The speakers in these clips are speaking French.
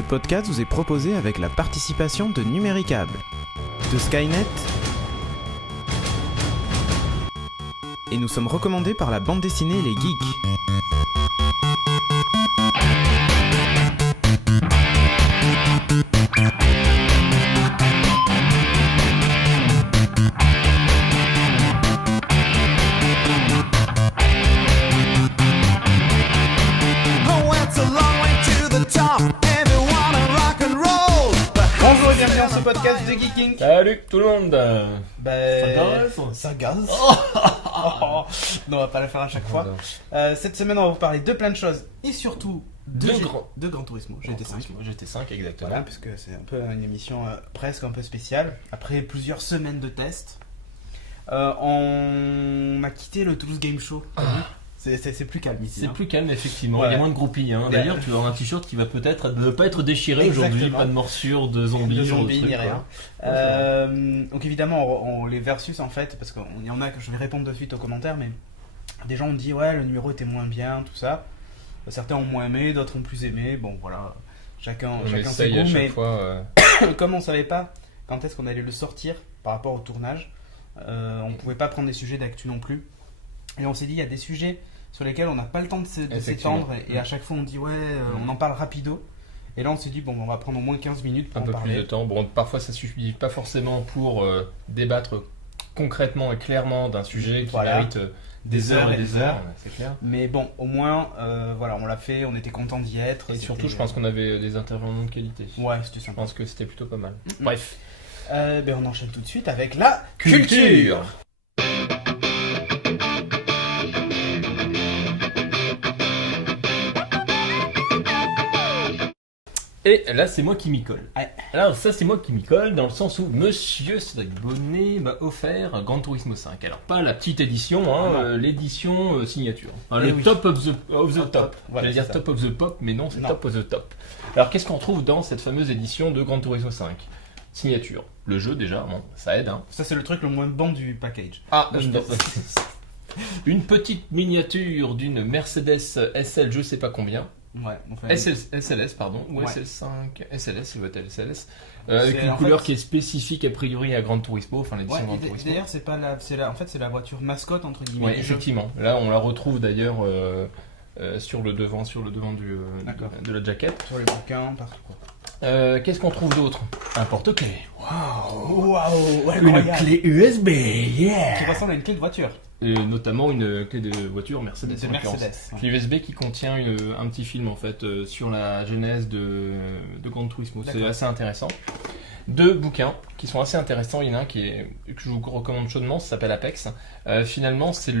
Ce podcast vous est proposé avec la participation de Numéricable, de Skynet, et nous sommes recommandés par la bande dessinée Les Geeks. Bonjour et bienvenue dans ce podcast de Geeking. Salut tout le monde. Ça gaze. Non, on va pas la faire à chaque fois. Cette semaine, on va vous parler de plein de choses et surtout de Gran Turismo. GT5 exactement. Voilà, puisque c'est un peu une émission presque un peu spéciale. Après plusieurs semaines de tests, on a quitté le Toulouse Game Show. C'est plus calme ici. C'est plus calme effectivement, Ouais. il y a moins de groupies. D'ailleurs, tu as un t-shirt qui va peut-être ne pas être déchiré aujourd'hui, Exactement. pas de morsure de zombies. De ou zombies trucs, ni quoi. rien. Donc évidemment, on les versus en fait, parce qu'il y en a que je vais répondre de suite aux commentaires, mais des gens ont dit ouais, le numéro était moins bien, tout ça. Certains ont moins aimé, d'autres ont plus aimé. Bon voilà, chacun On ses essaye à goûts, chaque mais fois. comme on savait pas quand est-ce qu'on allait le sortir par rapport au tournage, on pouvait pas prendre des sujets d'actu non plus. Et on s'est dit il y a des sujets sur lesquels on n'a pas le temps de Effectivement. s'étendre, et à chaque fois on dit ouais, on en parle rapido. Et là on s'est dit bon, on va prendre au moins 15 minutes pour Un en peu parler. plus de temps. Bon, parfois ça suffit pas forcément pour débattre concrètement et clairement d'un sujet qui Voilà. mérite des heures et des heures. C'est clair. Mais bon, au moins, voilà, on l'a fait, on était content d'y être. Et c'était- surtout, je pense qu'on avait des intervenants de qualité. Ouais, c'était Je sympa. pense que c'était plutôt pas mal. Mm. Bref. On enchaîne tout de suite avec la Culture. Et là, c'est moi qui m'y colle. Ouais. Alors, ça, c'est moi qui m'y colle dans le sens où Monsieur Cédric Bonnet m'a offert Gran Turismo 5. Alors, pas la petite édition, hein, Ah non. l'édition signature. Eh Le oui. top of the top. top. Voilà, J'allais dire c'est ça. top of the pop, mais non, c'est Non. top of the top. Alors, qu'est-ce qu'on trouve dans cette fameuse édition de Gran Turismo 5 ? Signature. Le jeu, déjà, bon, ça aide, hein. Ça, c'est le truc le moins bon du package. Ah, Je non. pense. Une petite miniature d'une Mercedes SL, je sais pas combien. Ouais, enfin, SLS, pardon, ou Ouais. SL5, SLS, il va être SLS, C'est- avec une en couleur fait, qui est spécifique a priori à Gran Turismo, enfin l'édition ouais, Gran et Turismo. d'ailleurs, c'est pas en fait, c'est la voiture mascotte entre guillemets Ouais, du jeu. effectivement. Là, on la retrouve d'ailleurs sur le devant D'accord. de la jaquette. Sur les bouquins, partout quoi. Qu'est-ce qu'on trouve d'autre? Un porte-clés. Waouh, Une incroyable. clé USB, Qui yeah. ressemble à une clé de voiture. Et notamment une clé de voiture Mercedes. De en l'occurrence. Mercedes. Clé USB qui contient un petit film en fait sur la genèse de Gran Turismo. C'est D'accord. assez intéressant. Deux bouquins qui sont assez intéressants. Il y en a un que je vous recommande chaudement, ça s'appelle Apex. Finalement, c'est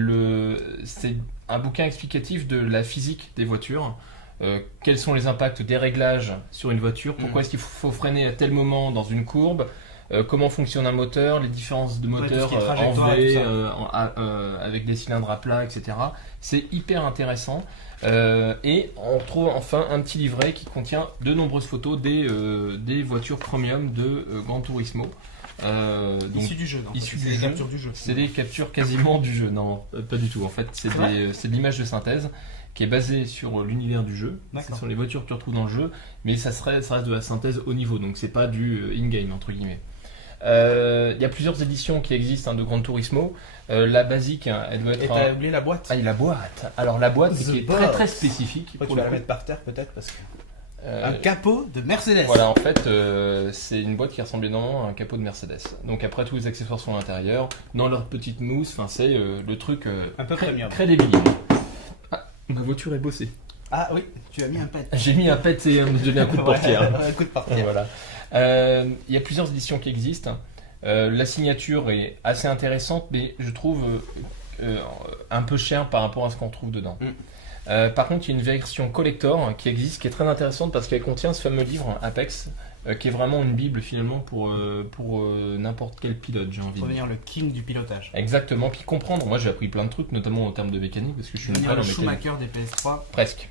un bouquin explicatif de la physique des voitures. Quels sont les impacts des réglages sur une voiture? Pourquoi est-ce qu'il faut freiner à tel moment dans une courbe? Comment fonctionne un moteur, les différences de tout ce moteurs qui est en trajectoire et V, tout avec des cylindres à plat, etc. C'est hyper intéressant. Et on trouve enfin un petit livret qui contient de nombreuses photos des voitures premium de Gran Turismo. Donc, Issu du jeu. donc, issu c'est du les jeu. captures du jeu. c'est des captures quasiment du jeu. Non, pas du tout. En fait, c'est de l'image de synthèse qui est basée sur l'univers du jeu. D'accord. Ce sont les voitures que tu retrouves dans le jeu, mais ça reste de la synthèse haut niveau, donc c'est pas du in-game entre guillemets. Il y a plusieurs éditions qui existent de Gran Turismo. La basique, hein, elle doit Et être. t'as oublié la boîte. Ah, et la boîte. Alors la boîte The qui est box. très très spécifique. Pourquoi pour tu vas le la coup. mettre par terre peut-être parce que Euh, un capot de Mercedes. Voilà, en fait, c'est une boîte qui ressemble énormément à un capot de Mercedes. Donc après, tous les accessoires sont à l'intérieur, dans leur petite mousse. Enfin, c'est le truc Un peu premium. crédible. Ah, ma voiture est bossée. Ah oui, tu as mis un pet. J'ai mis un pet et me donné un coup de portière. Ouais, un coup de portière. Voilà. Il y a plusieurs éditions qui existent. La signature est assez intéressante, mais je trouve un peu cher par rapport à ce qu'on trouve dedans. Par contre, il y a une version collector qui existe, qui est très intéressante parce qu'elle contient ce fameux livre Apex, qui est vraiment une bible finalement pour n'importe quel pilote, j'ai envie Pour de dire. devenir le king du pilotage. Exactement, puis comprendre. Moi, j'ai appris plein de trucs, notamment en termes de mécanique, parce que je suis une Devenir balle le en mécanique. Schumacher des PS3. Presque.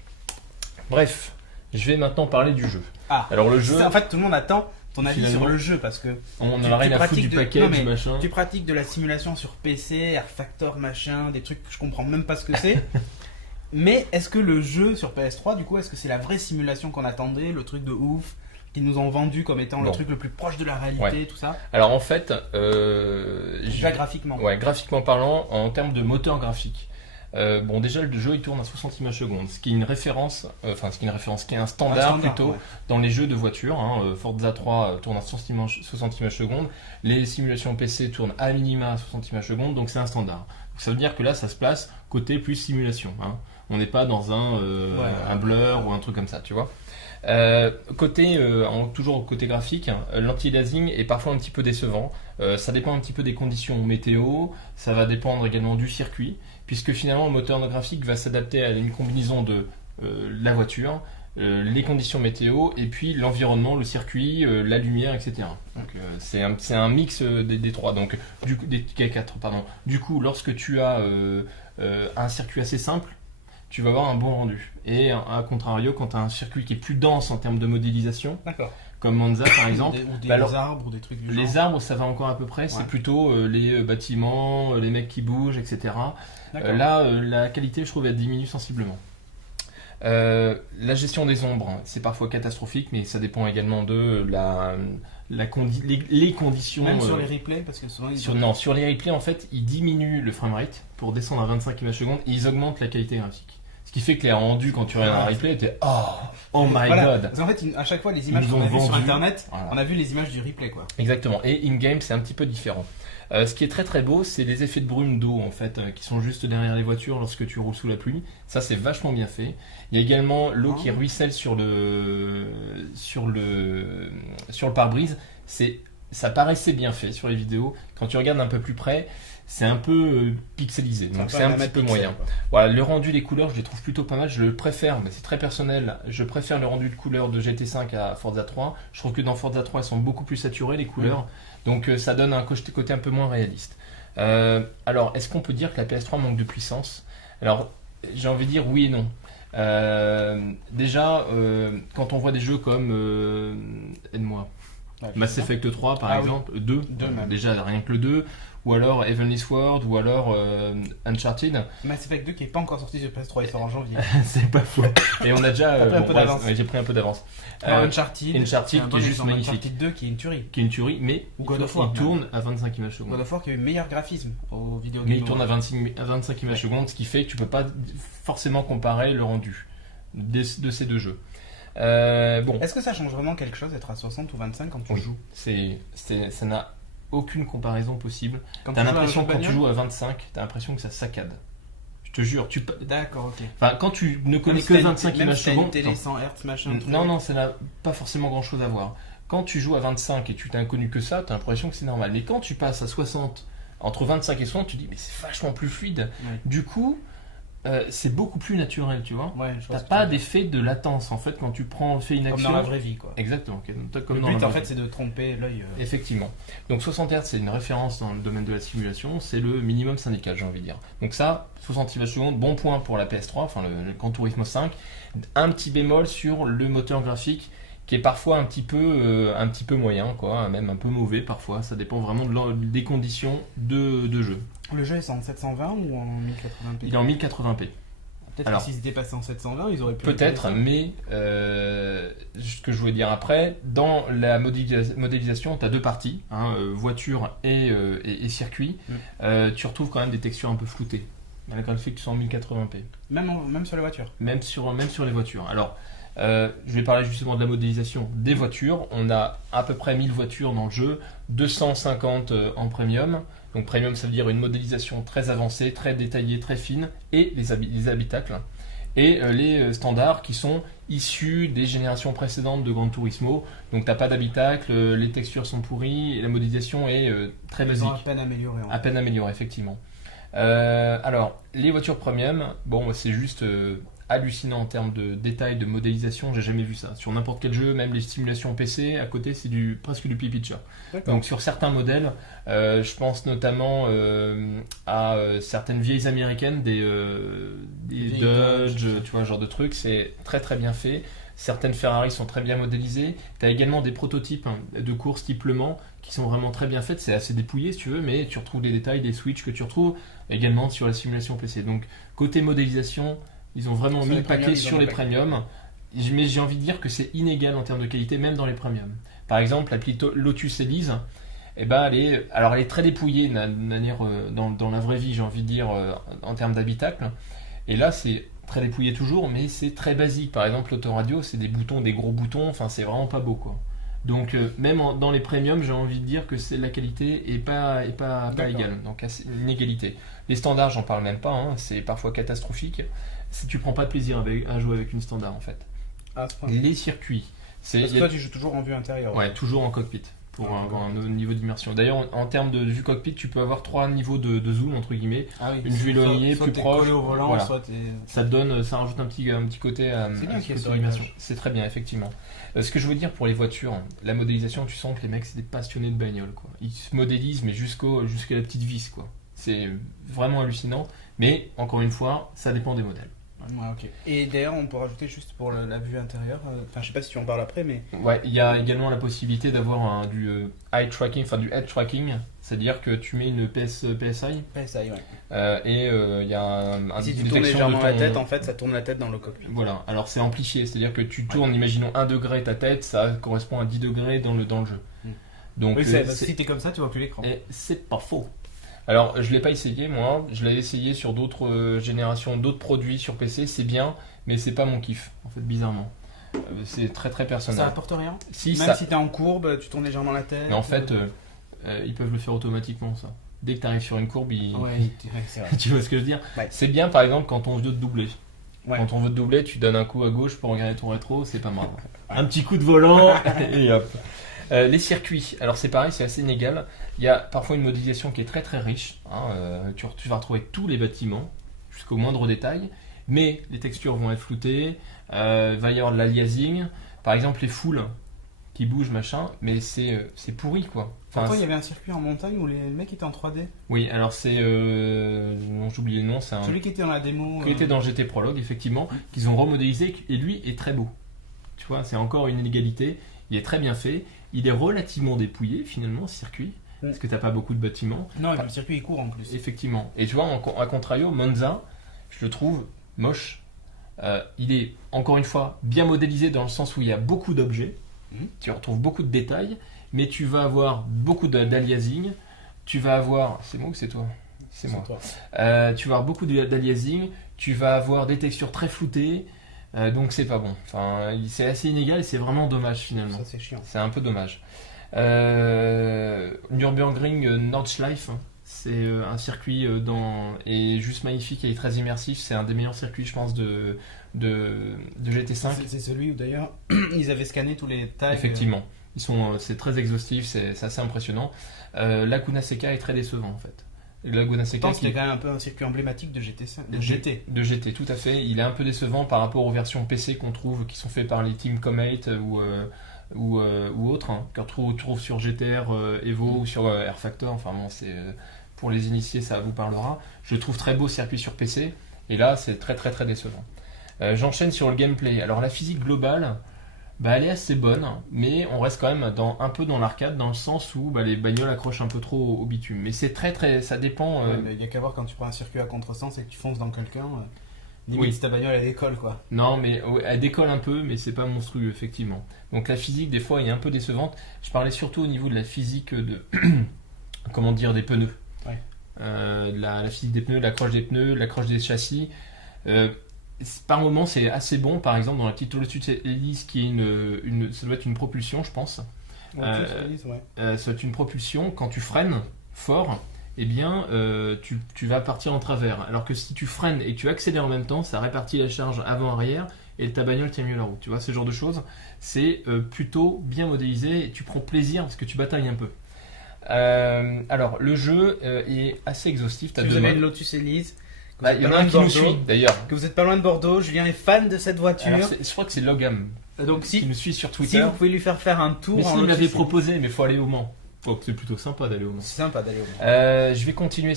Bref, je vais maintenant parler du jeu. Ah. Alors le jeu, En fait, tout le monde attend ton avis Finalement, sur le jeu parce que on tu- en a rien tu à foutre pratiques du de- package, non, mais machin. tu pratiques de la simulation sur PC, R Factor, machin, des trucs que je comprends même pas ce que c'est. Mais est-ce que le jeu sur PS3, du coup, est-ce que c'est la vraie simulation qu'on attendait, le truc de ouf, qu'ils nous ont vendu comme étant le truc le plus proche de la réalité, tout ça? Alors en fait, Déjà graphiquement. Ouais, graphiquement parlant, en termes de moteur graphique. Bon, déjà le jeu il tourne à 60 images secondes, ce qui est une référence, qui est un standard plutôt dans les jeux de voiture. Forza 3 tourne à 60 images secondes, les simulations PC tournent à minima à 60 images secondes, donc c'est un standard. Donc, ça veut dire que là ça se place côté plus simulation. On n'est pas dans un blur ou un truc comme ça, tu vois. Toujours côté graphique, l'anti-aliasing est parfois un petit peu décevant. Ça dépend un petit peu des conditions météo, ça va dépendre également du circuit, puisque finalement le moteur graphique va s'adapter à une combinaison de la voiture, les conditions météo et puis l'environnement, le circuit, la lumière, etc. Donc c'est un mix des trois, donc des quatre, pardon. Du coup, lorsque tu as un circuit assez simple, tu vas avoir un bon rendu. Et à contrario, quand tu as un circuit qui est plus dense en termes de modélisation, comme Monza par exemple, ou des arbres ou des trucs du genre. Les arbres, ça va encore à peu près, c'est plutôt les bâtiments, les mecs qui bougent, etc. Là, la qualité, je trouve, elle diminue sensiblement. La gestion des ombres, c'est parfois catastrophique, mais ça dépend également de les conditions. Même sur les replays, parce que souvent sur les replays, en fait, ils diminuent le framerate pour descendre à 25 images secondes et ils augmentent la qualité graphique. Ce qui fait que les rendus, quand tu regardes un replay, t'es oh my god! Parce qu'en fait, à chaque fois, les images qu'on a vues sur internet, on a vu les images du replay, quoi. Exactement. Et in-game, c'est un petit peu différent. Ce qui est très très beau, c'est les effets de brume d'eau en fait, qui sont juste derrière les voitures lorsque tu roules sous la pluie. Ça, c'est vachement bien fait. Il y a également l'eau qui ruisselle sur le pare-brise. Ça paraissait bien fait sur les vidéos. Quand tu regardes un peu plus près, c'est un peu pixelisé, donc c'est un petit peu moyen. Voilà, le rendu des couleurs, je les trouve plutôt pas mal. Je le préfère, mais c'est très personnel. Je préfère le rendu de couleurs de GT5 à Forza 3. Je trouve que dans Forza 3, elles sont beaucoup plus saturées les couleurs. Donc ça donne un côté un peu moins réaliste. Alors, est-ce qu'on peut dire que la PS3 manque de puissance? Alors, j'ai envie de dire oui et non. Déjà, quand on voit des jeux comme aide-moi. Mass Effect 3 par exemple, 2 même. Déjà rien que le 2, ou alors Heavenly Sword, ou alors Uncharted. Mass Effect 2 qui n'est pas encore sorti sur PS3, il sort en janvier. C'est pas faux. Et on a déjà j'ai pris un peu d'avance. Uncharted qui est juste magnifique. Uncharted 2 qui est une tuerie. Mais God of War, il tourne à 25 images secondes. God of War qui a eu meilleur graphisme aux vidéos. Mais il tourne à 25 images secondes, ce qui fait que tu peux pas forcément comparer le rendu de ces deux jeux. Est-ce que ça change vraiment quelque chose d'être à 60 ou 25 quand tu joues? Ça n'a aucune comparaison possible. T'as l'impression que quand tu joues à 25, t'as l'impression que ça saccade. Je te jure. D'accord, ok. Enfin, quand tu ne connais que 25 images secondes. Une télé 100 Hz, machin. Non, ça n'a pas forcément grand chose à voir. Quand tu joues à 25 et tu t'as connu que ça, t'as l'impression que c'est normal. Mais quand tu passes à 60, entre 25 et 60, tu dis mais c'est vachement plus fluide. Du coup, c'est beaucoup plus naturel, tu vois. T'as pas d'effet de latence en fait quand tu fais une action. Comme dans la vraie vie, quoi. Exactement. Le but en fait c'est de tromper l'œil. Effectivement. Donc 60 Hz c'est une référence dans le domaine de la simulation, c'est le minimum syndical, j'ai envie de dire. Donc ça, 60 images secondes, bon point pour la PS3, enfin le Gran Turismo 5. Un petit bémol sur le moteur graphique qui est parfois un petit peu moyen, quoi, même un peu mauvais parfois. Ça dépend vraiment des conditions de jeu. Le jeu est en 720 ou en 1080p? Il est en 1080p. Peut-être que s'ils étaient passés en 720, ils auraient pu... Peut-être, mais ce que je voulais dire après, dans la modélisation, tu as deux parties, voiture et circuit. Tu retrouves quand même des textures un peu floutées, malgré le fait que tu sois en 1080p. Même sur les voitures? Même sur les voitures. Alors, je vais parler justement de la modélisation des voitures. On a à peu près 1000 voitures dans le jeu, 250 en premium. Donc premium, ça veut dire une modélisation très avancée, très détaillée, très fine, et les habitacles. Et les standards qui sont issus des générations précédentes de Gran Turismo. Donc t'as pas d'habitacle, les textures sont pourries, et la modélisation est très basique. Ils ont à peine amélioré. À peine amélioré, effectivement. Alors, les voitures premium, bon, c'est juste hallucinant en termes de détails, de modélisation, j'ai jamais vu ça. Sur n'importe quel jeu, même les simulations PC, à côté c'est presque du picture. Donc sur certains modèles, je pense notamment à certaines vieilles américaines, des Dodge, tu vois, ce genre de trucs, c'est très très bien fait. Certaines Ferrari sont très bien modélisées. Tu as également des prototypes de courses type Le Mans qui sont vraiment très bien faites. C'est assez dépouillé si tu veux, mais tu retrouves des détails, des switches que tu retrouves également sur la simulation PC. Donc côté modélisation, Ils ont vraiment Sur mis les le paquet premiums, ils sur ont les le paquet. premiums. Mais j'ai envie de dire que c'est inégal en termes de qualité, même dans les premiums. Par exemple, l'appli Lotus Elise, eh ben, elle est très dépouillée de manière, dans la vraie vie, j'ai envie de dire, en termes d'habitacle. Et là, c'est très dépouillé toujours, mais c'est très basique. Par exemple, l'autoradio, c'est des boutons, des gros boutons, enfin, c'est vraiment pas beau, quoi. Donc, même dans les premiums, j'ai envie de dire que la qualité est pas égale. Donc, une égalité. Les standards, j'en parle même pas, hein, c'est parfois catastrophique. Si tu prends pas de plaisir à jouer avec une standard, en fait. Ah, c'est pas... Les circuits. Parce que toi, tu joues toujours en vue intérieure. Ouais, toujours en cockpit pour avoir un niveau d'immersion. D'ailleurs, en termes de vue cockpit, tu peux avoir 3 niveaux de zoom entre guillemets. Ah oui. Une vue éloignée, soit plus t'es proche. collé au volant, Voilà. soit t'es... Ça rajoute un petit côté à C'est bien ce qu'il y ait côté ce d'immersion. réglage. C'est très bien, effectivement. Ce que je veux dire pour les voitures, la modélisation, tu sens que les mecs c'est des passionnés de bagnole, quoi. Ils se modélisent, mais jusqu'à la petite vis, quoi. C'est vraiment hallucinant. Mais encore une fois, ça dépend des modèles. Ouais, ok. Et d'ailleurs, on peut rajouter juste pour la vue intérieure, enfin, je sais pas si tu en parles après, mais... Ouais, il y a également la possibilité d'avoir du eye tracking, enfin du head tracking, c'est-à-dire que tu mets une PSI PSI, ouais. et il y a un Si tu détection tournes légèrement de la ton- tête, en fait, ça tourne la tête dans le cockpit. Voilà, alors c'est amplifié, c'est-à-dire que tu tournes, imaginons 1 degré ta tête, ça correspond à 10 degrés dans le jeu. Mm. Donc Oui, parce que si t'es comme ça, tu vois plus l'écran. et c'est pas faux. Alors, je l'ai pas essayé moi, je l'avais essayé sur d'autres générations, d'autres produits sur PC, c'est bien, mais c'est pas mon kiff, en fait, bizarrement. C'est très très personnel. Ça apporte rien. Si, Même ça... si t'es en courbe, tu tournes légèrement la tête. Mais en fait, ils peuvent le faire automatiquement, ça. Dès que tu arrives sur une courbe, Ouais, c'est vrai. tu vois ce que je veux dire? Ouais. C'est bien, par exemple, quand on veut te doubler. Ouais. Quand on veut te doubler, tu donnes un coup à gauche pour regarder ton rétro, c'est pas mal. Un petit coup de volant, et hop. Les circuits, alors c'est pareil, c'est assez inégal. Il y a parfois une modélisation qui est très très riche. Hein, tu vas retrouver tous les bâtiments, jusqu'au moindre détail, mais les textures vont être floutées, il va y avoir de l'aliasing. Par exemple, les foules qui bougent, machin, mais c'est pourri, quoi. Enfin, toi, il y avait un circuit en montagne où les mecs étaient en 3D. Oui, alors c'est... non, j'ai oublié le nom, c'est un... Celui qui était dans la démo. qui était dans GT Prologue, effectivement, qu'ils ont remodélisé, et lui est très beau. Tu vois, c'est encore une inégalité. Il est très bien fait. Il est relativement dépouillé, finalement, ce circuit, parce que t'as pas beaucoup de bâtiments. Non, et puis le circuit est court en plus. Effectivement. Et tu vois, à contrario, Monza, je le trouve moche. Il est, encore une fois, bien modélisé dans le sens où il y a beaucoup d'objets. Tu retrouves beaucoup de détails, mais tu vas avoir beaucoup d'aliasing. Tu vas avoir... C'est moi ou c'est toi? C'est moi. toi. Tu vas avoir beaucoup d'aliasing. Tu vas avoir des textures très floutées. Donc c'est pas bon. Enfin, c'est assez inégal et c'est vraiment dommage finalement. Ça, c'est chiant. C'est un peu dommage. Nürburgring Nordschleife, c'est un circuit est juste magnifique et très immersif. C'est un des meilleurs circuits, je pense, de GT5. C'est celui où d'ailleurs ils avaient scanné tous les tags. Effectivement, c'est très exhaustif, c'est assez impressionnant. Laguna Seca est très décevant en fait. Laguna Je Seca pense que c'était quand même un peu un circuit emblématique de GT5. De GT. De GT, tout à fait. Il est un peu décevant par rapport aux versions PC qu'on trouve, qui sont faites par les teams Comate ou autres, hein, qu'on trouve sur GTR Evo ou sur R Factor. Enfin bon, pour les initiés, ça vous parlera. Je le trouve très beau circuit sur PC, et là, c'est très très très décevant. J'enchaîne sur le gameplay. Alors la physique globale, elle est assez bonne, mais on reste quand même un peu dans l'arcade, dans le sens où les bagnoles accrochent un peu trop au bitume. Mais c'est très très, ça dépend. Il n'y a qu'à voir quand tu prends un circuit à contresens et que tu fonces dans quelqu'un. Oui. Limite, ta bagnole elle décolle quoi. Non, mais elle décolle un peu, mais c'est pas monstrueux effectivement. Donc la physique des fois est un peu décevante. Je parlais surtout au niveau de la physique comment dire, des pneus. Ouais. La physique des pneus, l'accroche des pneus, l'accroche des châssis. Par moment c'est assez bon. Par exemple dans la petite Lotus Elise qui est ça doit être une propulsion, je pense. Ouais, Ça doit être une propulsion. Quand tu freines fort, eh bien, tu vas partir en travers. Alors que si tu freines et que tu accélères en même temps, ça répartit la charge avant-arrière et ta bagnole tient mieux la route. Tu vois, ce genre de choses, c'est plutôt bien modélisé et tu prends plaisir parce que tu batailles un peu. Alors, le jeu est assez exhaustif. Si vous avez une Lotus Elise, il y en a un qui nous suit d'ailleurs. Que vous n'êtes pas loin de Bordeaux, Julien est fan de cette voiture. Alors, je crois que c'est Logam Donc qui nous suit sur Twitter. Si vous pouvez lui faire un tour mais en s'il Lotus m'avait Elise. proposé, mais il faut aller au Mans. Oh, c'est plutôt sympa d'aller au Mans. C'est sympa d'aller au Mans. Je vais continuer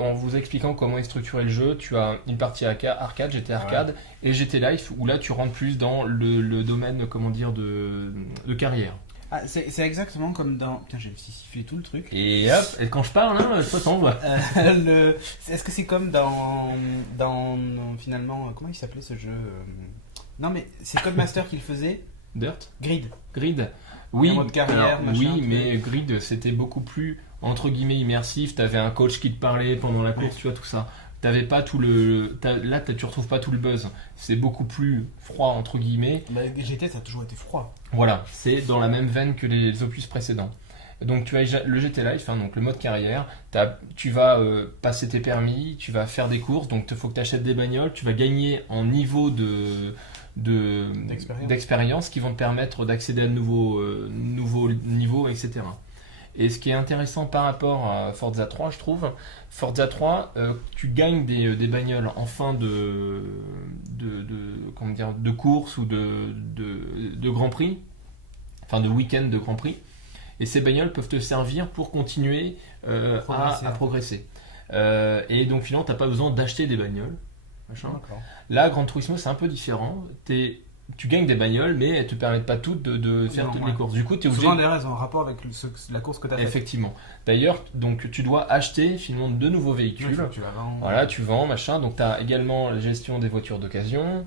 en vous expliquant comment est structuré le jeu. Tu as une partie arcade, GT Arcade, et GT Life, où là tu rentres plus dans le domaine, comment dire, de carrière. Ah, c'est exactement comme dans... Putain, j'ai sifflé tout le truc. Et hop, et quand je parle, hein, toi t'en vois. Est-ce que c'est comme dans finalement, comment il s'appelait ce jeu Non mais c'est Codemaster qui le faisait. Dirt, Grid. oui, En mode carrière, alors, machin, oui, tu mais Grid c'était beaucoup plus entre guillemets immersif. T'avais un coach qui te parlait pendant la course, tu vois tout ça. T'avais pas tout tu retrouves pas tout le buzz. C'est beaucoup plus froid entre guillemets. Bah, GT ça a toujours été froid. Voilà, c'est dans la même veine que les opus précédents. Donc tu as le GT Life, hein, donc le mode carrière, tu vas passer tes permis, tu vas faire des courses, donc il faut que tu achètes des bagnoles, tu vas gagner en niveau d'expérience qui vont te permettre d'accéder à de nouveaux niveaux, etc. Et ce qui est intéressant par rapport à Forza 3, je trouve, Forza 3, tu gagnes des bagnoles en fin comment dire, de course ou de Grand Prix, enfin de week-end de Grand Prix. Et ces bagnoles peuvent te servir pour continuer à progresser. Et donc finalement, tu n'as pas besoin d'acheter des bagnoles. Là, Gran Turismo, c'est un peu différent. Tu gagnes des bagnoles, mais elles ne te permettent pas toutes de faire toutes les courses. Du coup, tu es obligé. Souvent, elles ont un rapport avec la course que tu as faite. Effectivement. D'ailleurs, donc, tu dois acheter finalement de nouveaux véhicules. Tu la vends. Voilà, tu vends, machin. Donc, tu as également la gestion des voitures d'occasion.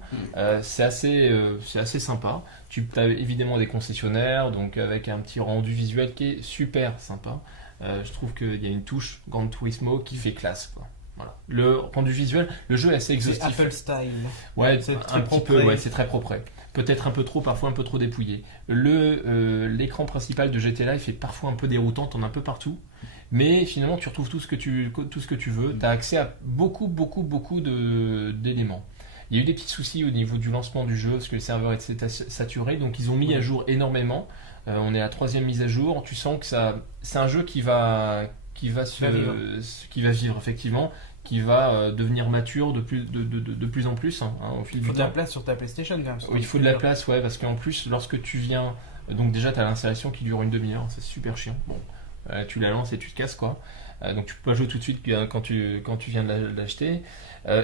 C'est assez sympa. Tu as évidemment des concessionnaires, donc avec un petit rendu visuel qui est super sympa. Je trouve qu'il y a une touche Gran Turismo qui fait classe, quoi. Voilà. Le rendu visuel, le jeu est assez exhaustif. C'est Apple style. Ouais, c'est un petit peu, ouais, c'est très propre. Peut-être un peu trop, parfois un peu trop dépouillé. L'écran principal de GT Life est parfois un peu déroutant, t'en as un peu partout. Mais finalement, tu retrouves tout ce que tu veux. Tu as accès à beaucoup d'éléments. Il y a eu des petits soucis au niveau du lancement du jeu parce que le serveur était saturé, donc ils ont mis à jour énormément. On est à la 3e mise à jour. Tu sens que c'est un jeu qui va vivre effectivement, qui va devenir mature de plus en plus au fil du temps. Il faut de la place sur ta PlayStation quand même. Oui, il faut de la place, ouais, parce qu'en plus, lorsque tu viens, donc déjà tu as l'installation qui dure une demi-heure, c'est super chiant. Bon, tu la lances et tu te casses, quoi. Donc tu peux pas jouer tout de suite quand tu viens de l'acheter.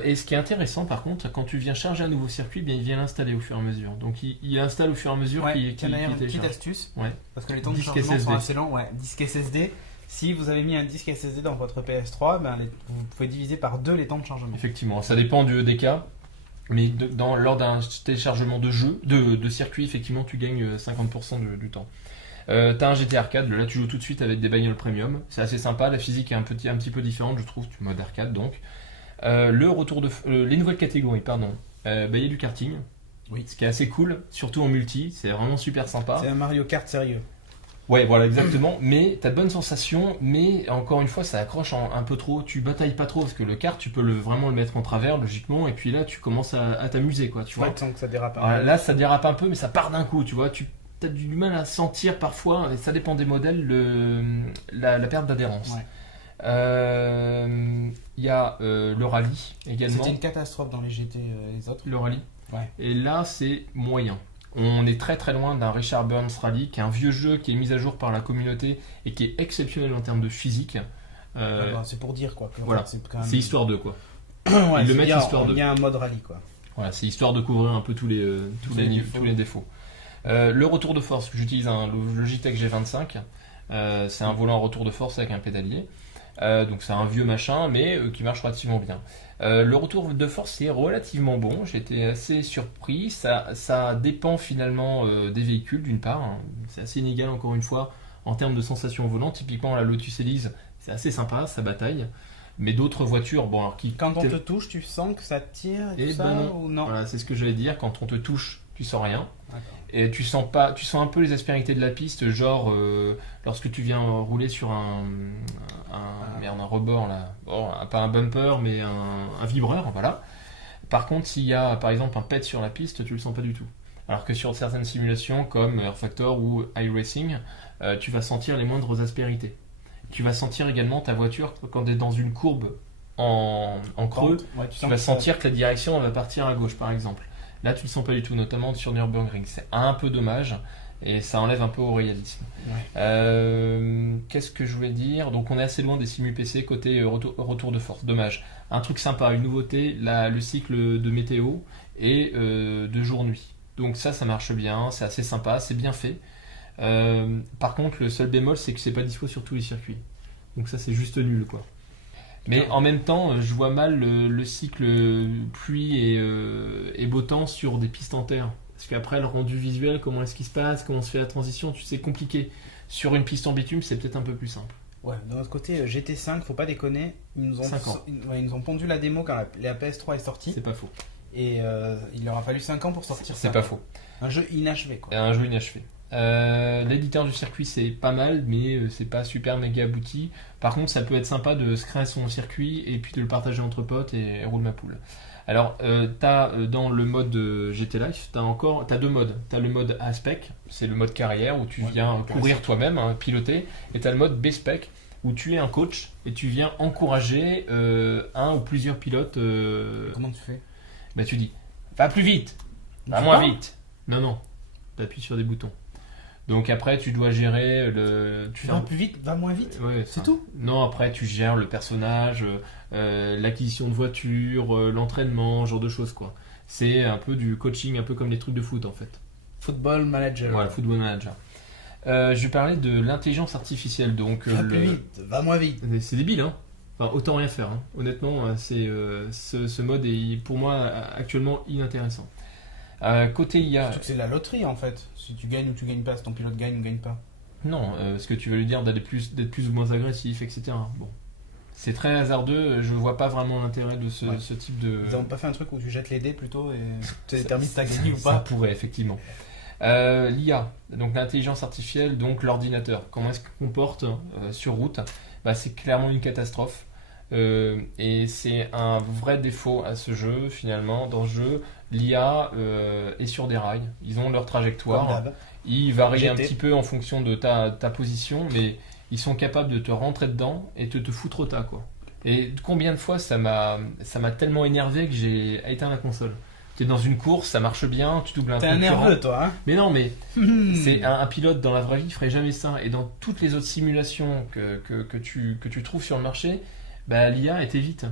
Et ce qui est intéressant par contre, quand tu viens charger un nouveau circuit, bien, il vient l'installer au fur et à mesure. Donc il installe au fur et à mesure qu'il d'ailleurs une petite astuce, ouais. Parce que les temps de chargement sont assez longs. Ouais, disque SSD. Si vous avez mis un disque SSD dans votre PS3, vous pouvez diviser par 2 les temps de chargement. Effectivement, ça dépend des cas. Mais lors d'un téléchargement de circuit, effectivement, tu gagnes 50% du temps. T'as un GT Arcade, là tu joues tout de suite avec des bagnoles premium. C'est assez sympa, la physique est un petit peu différente, je trouve, du mode arcade donc. Les nouvelles catégories, pardon. Il y a du karting, oui. Ce qui est assez cool, surtout en multi, c'est vraiment super sympa. C'est un Mario Kart sérieux. Ouais, voilà, exactement. Mais t'as de bonnes sensations, mais encore une fois, ça accroche un peu trop. Tu batailles pas trop parce que le kart, tu peux vraiment le mettre en travers, logiquement, et puis là, tu commences à t'amuser, quoi. Tu vois. Tant que ça dérape un peu. Là, ça dérape un peu, mais ça part d'un coup, tu vois. Tu as du mal à sentir parfois, et ça dépend des modèles, la perte d'adhérence. Ouais. Il y a le rallye également. C'était une catastrophe dans les GT les autres. Le rallye. Ouais. Et là, c'est moyen. On est très très loin d'un Richard Burns Rally, qui est un vieux jeu qui est mis à jour par la communauté et qui est exceptionnel en termes de physique. C'est pour dire quoi. Voilà. C'est histoire de quoi. Ouais, ils le mettent histoire de. Il y a un mode rallye quoi. Voilà, c'est histoire de couvrir un peu tous les défauts. Le retour de force, j'utilise le Logitech G25. C'est un volant retour de force avec un pédalier. Donc c'est un vieux machin, mais qui marche relativement bien. Le retour de force est relativement bon, j'étais assez surpris. Ça dépend finalement des véhicules d'une part, hein. C'est assez inégal encore une fois en termes de sensations au volant. Typiquement la Lotus Elise, c'est assez sympa, ça bataille. Mais d'autres voitures, bon alors quand on te touche, tu sens que ça tire et tout ça non. Ou non. Voilà, c'est ce que j'allais dire. Quand on te touche, tu sens rien. D'accord. Et tu sens un peu les aspérités de la piste, genre lorsque tu viens rouler sur un rebord là, pas un bumper mais un vibreur, voilà. Par contre, s'il y a par exemple un pet sur la piste, tu le sens pas du tout. Alors que sur certaines simulations comme Air Factor ou iRacing, tu vas sentir les moindres aspérités. Tu vas sentir également ta voiture quand tu es dans une courbe en creux, tu vas sentir que la direction va partir à gauche par exemple. Là, tu ne le sens pas du tout, notamment sur Nürburgring. C'est un peu dommage et ça enlève un peu au réalisme. Ouais. Qu'est-ce que je voulais dire ? Donc, on est assez loin des simu PC côté retour de force. Dommage. Un truc sympa, une nouveauté, le cycle de météo et de jour-nuit. Donc ça marche bien, c'est assez sympa, c'est bien fait. Par contre, le seul bémol, c'est que c'est pas dispo sur tous les circuits. Donc ça, c'est juste nul, quoi. Mais en même temps, je vois mal le cycle pluie et beau temps sur des pistes en terre. Parce qu'après, le rendu visuel, comment est-ce qu'il se passe, comment se fait la transition, tu sais, compliqué. Sur une piste en bitume, c'est peut-être un peu plus simple. Ouais, d'un autre côté, GT5, faut pas déconner, ils nous ont, 5 ans. ils nous ont pondu la démo quand la PS3 est sortie, C'est pas faux. et il leur a fallu 5 ans pour sortir ça. C'est pas faux. Un jeu inachevé, quoi. Un jeu inachevé. L'éditeur du circuit, c'est pas mal, mais c'est pas super méga abouti. Par contre, ça peut être sympa de se créer son circuit et puis de le partager entre potes et roule ma poule. Alors, t'as dans le mode GT Life, t'as 2 modes. T'as le mode A-Spec, c'est le mode carrière où tu viens courir toi-même, hein, piloter. Et t'as le mode B-Spec où tu es un coach et tu viens encourager un ou plusieurs pilotes. Comment tu fais? Bah, tu dis, va plus vite, va moins vite. Non, t'appuies sur des boutons. Donc après, tu dois gérer le. Tu vas plus vite, va moins vite. Ouais, c'est tout. Non, après, tu gères le personnage, l'acquisition de voiture, l'entraînement, ce genre de choses, quoi. C'est un peu du coaching, un peu comme les trucs de foot, en fait. Football manager. Voilà, football manager. Je parlais de l'intelligence artificielle, donc. Va plus vite, va moins vite. C'est débile, hein. Enfin, autant rien faire, hein. Honnêtement, ce mode est pour moi actuellement inintéressant. Côté IA. Surtout que c'est de la loterie en fait. Si tu gagnes ou tu gagnes pas, si ton pilote gagne ou gagne pas. Non, ce que tu veux lui dire d'être plus ou moins agressif, etc. Bon. C'est très hasardeux, je vois pas vraiment l'intérêt de ce type de. Ils n'ont pas fait un truc où tu jettes les dés plutôt et tu détermines si t'as gagné ou pas. Ça pourrait, effectivement. L'IA, donc l'intelligence artificielle, donc l'ordinateur. Comment est-ce qu'il comporte sur route? C'est clairement une catastrophe. Et c'est un vrai défaut à ce jeu finalement. Dans ce jeu, l'IA est sur des rails. Ils ont leur trajectoire. Ils varient un petit peu en fonction de ta position, mais ils sont capables de te rentrer dedans et de te foutre au tas, quoi. Et combien de fois ça m'a tellement énervé que j'ai éteint la console. Tu es dans une course, ça marche bien, tu doubles un concurrent. T'es un nerveux, toi, hein? Mais non, mais c'est un pilote dans la vraie vie ferait jamais ça. Et dans toutes les autres simulations que tu trouves sur le marché, l'IA est vite.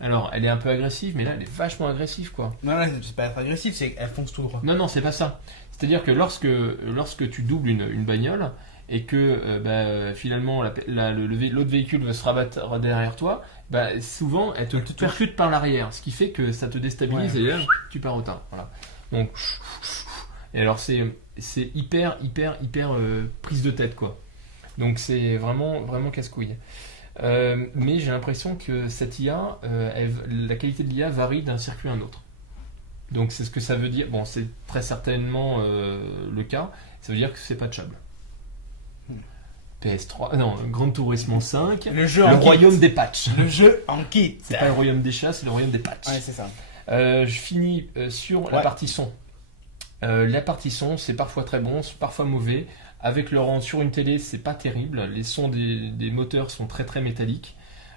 Alors, elle est un peu agressive, mais là, elle est vachement agressive, quoi. Non, c'est pas être agressif, c'est qu'elle fonce tout droit. Non, c'est pas ça. C'est-à-dire que lorsque tu doubles une bagnole et que finalement l'autre véhicule veut se rabattre derrière toi, souvent elle te percute par l'arrière, ce qui fait que ça te déstabilise et là, tu pars au tas. Voilà. Donc, et alors c'est hyper prise de tête, quoi. Donc c'est vraiment casse-couille. Mais j'ai l'impression que cette IA, la qualité de l'IA varie d'un circuit à un autre. Donc c'est ce que ça veut dire. Bon, c'est très certainement le cas. Ça veut dire que c'est patchable. PS3, non, Gran Turismo 5, le royaume des patchs. Le jeu en kit. C'est pas le royaume des chats, c'est le royaume des patchs. Ouais, c'est ça. Je finis sur la partie son. La partie son, c'est parfois très bon, c'est parfois mauvais. Avec le rend sur une télé, c'est pas terrible. Les sons des moteurs sont très très métalliques.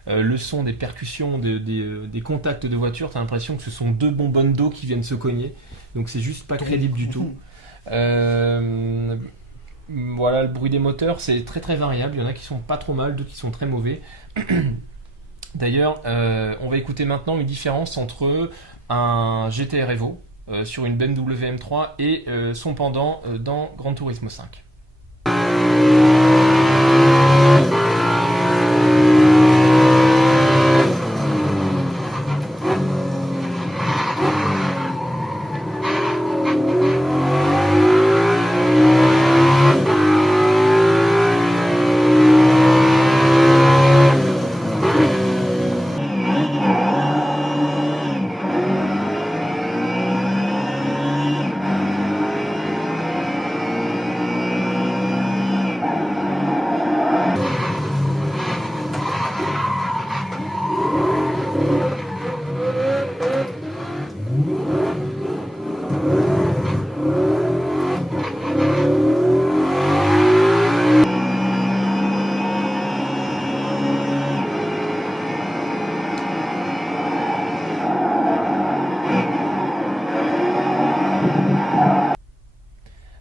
Le son des percussions, des contacts de voiture, t'as l'impression que ce sont 2 bonbonnes d'eau qui viennent se cogner. Donc c'est juste pas crédible du tout. Voilà, le bruit des moteurs, c'est très très variable. Il y en a qui sont pas trop mal, d'autres qui sont très mauvais. D'ailleurs, on va écouter maintenant une différence entre un GTR Evo sur une BMW M3 et son pendant dans Gran Turismo 5.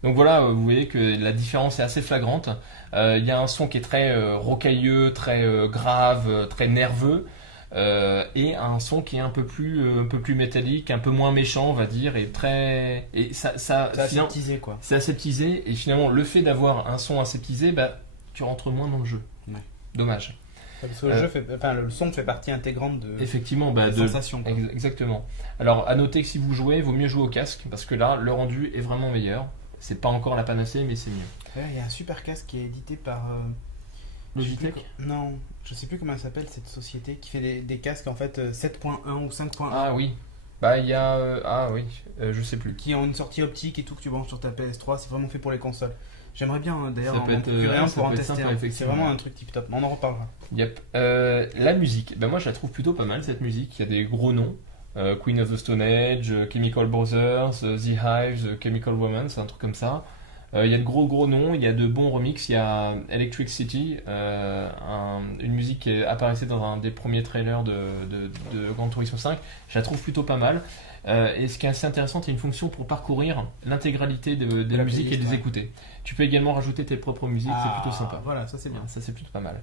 Donc voilà, vous voyez que la différence est assez flagrante. Il y a un son qui est très rocailleux, très grave, très nerveux, et un son qui est un peu plus métallique, un peu moins méchant, on va dire, et ça c'est aseptisé, quoi. C'est aseptisé, et finalement le fait d'avoir un son aseptisé, tu rentres moins dans le jeu. Ouais. Dommage. Parce que le son fait partie intégrante de Effectivement, la de sensation. Quoi. exactement. Alors, à noter que si vous jouez, vaut mieux jouer au casque parce que là, le rendu est vraiment meilleur. C'est pas encore la panacée, mais c'est mieux. D'ailleurs, il y a un super casque qui est édité par. Logitech. Non, je sais plus comment elle s'appelle cette société qui fait des casques en fait 7.1 ou 5.1. Ah oui. Bah, il y a. Ah oui, je sais plus. Qui ont une sortie optique et tout que tu branches sur ta PS3. C'est vraiment fait pour les consoles. J'aimerais bien d'ailleurs Ça en peut être, procurer un ça pour en peut être tester. sympa, C'est effectivement. vraiment un truc tip top. On en reparlera. Yep. La musique, ben moi je la trouve plutôt pas mal cette musique. Il y a des gros noms. Queen of the Stone Age, Chemical Brothers, The Hives, Chemical Woman, c'est un truc comme ça. Il y a de gros noms, il y a de bons remixes. Il y a Electric City, une musique qui apparaissait dans un des premiers trailers de Gran Turismo 5. Je la trouve plutôt pas mal. Et ce qui est assez intéressant, c'est une fonction pour parcourir l'intégralité des la musiques et playlist, les ouais. écouter. Tu peux également rajouter tes propres musiques, c'est plutôt sympa. Voilà, ça c'est bien. Ça c'est plutôt pas mal.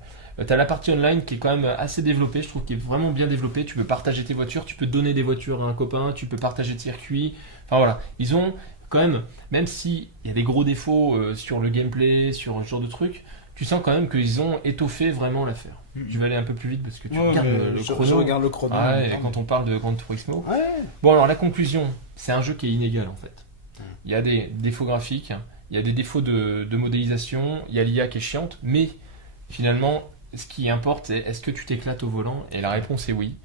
T'as la partie online qui est quand même assez développée, je trouve, qui est vraiment bien développée. Tu peux partager tes voitures, tu peux donner des voitures à un copain, tu peux partager de circuits. Enfin voilà, ils ont quand même s'il y a des gros défauts sur le gameplay, sur ce genre de trucs, tu sens quand même qu'ils ont étoffé vraiment l'affaire. Je vais aller un peu plus vite parce que tu regardes le chrono. Je regarde le chrono. Ah ouais, et quand on parle de Gran Turismo. Ouais. Bon alors la conclusion, c'est un jeu qui est inégal en fait. Il y a des défauts graphiques, il y a des défauts de modélisation, il y a l'IA qui est chiante, mais finalement ce qui importe c'est est-ce que tu t'éclates au volant? Et la réponse est oui.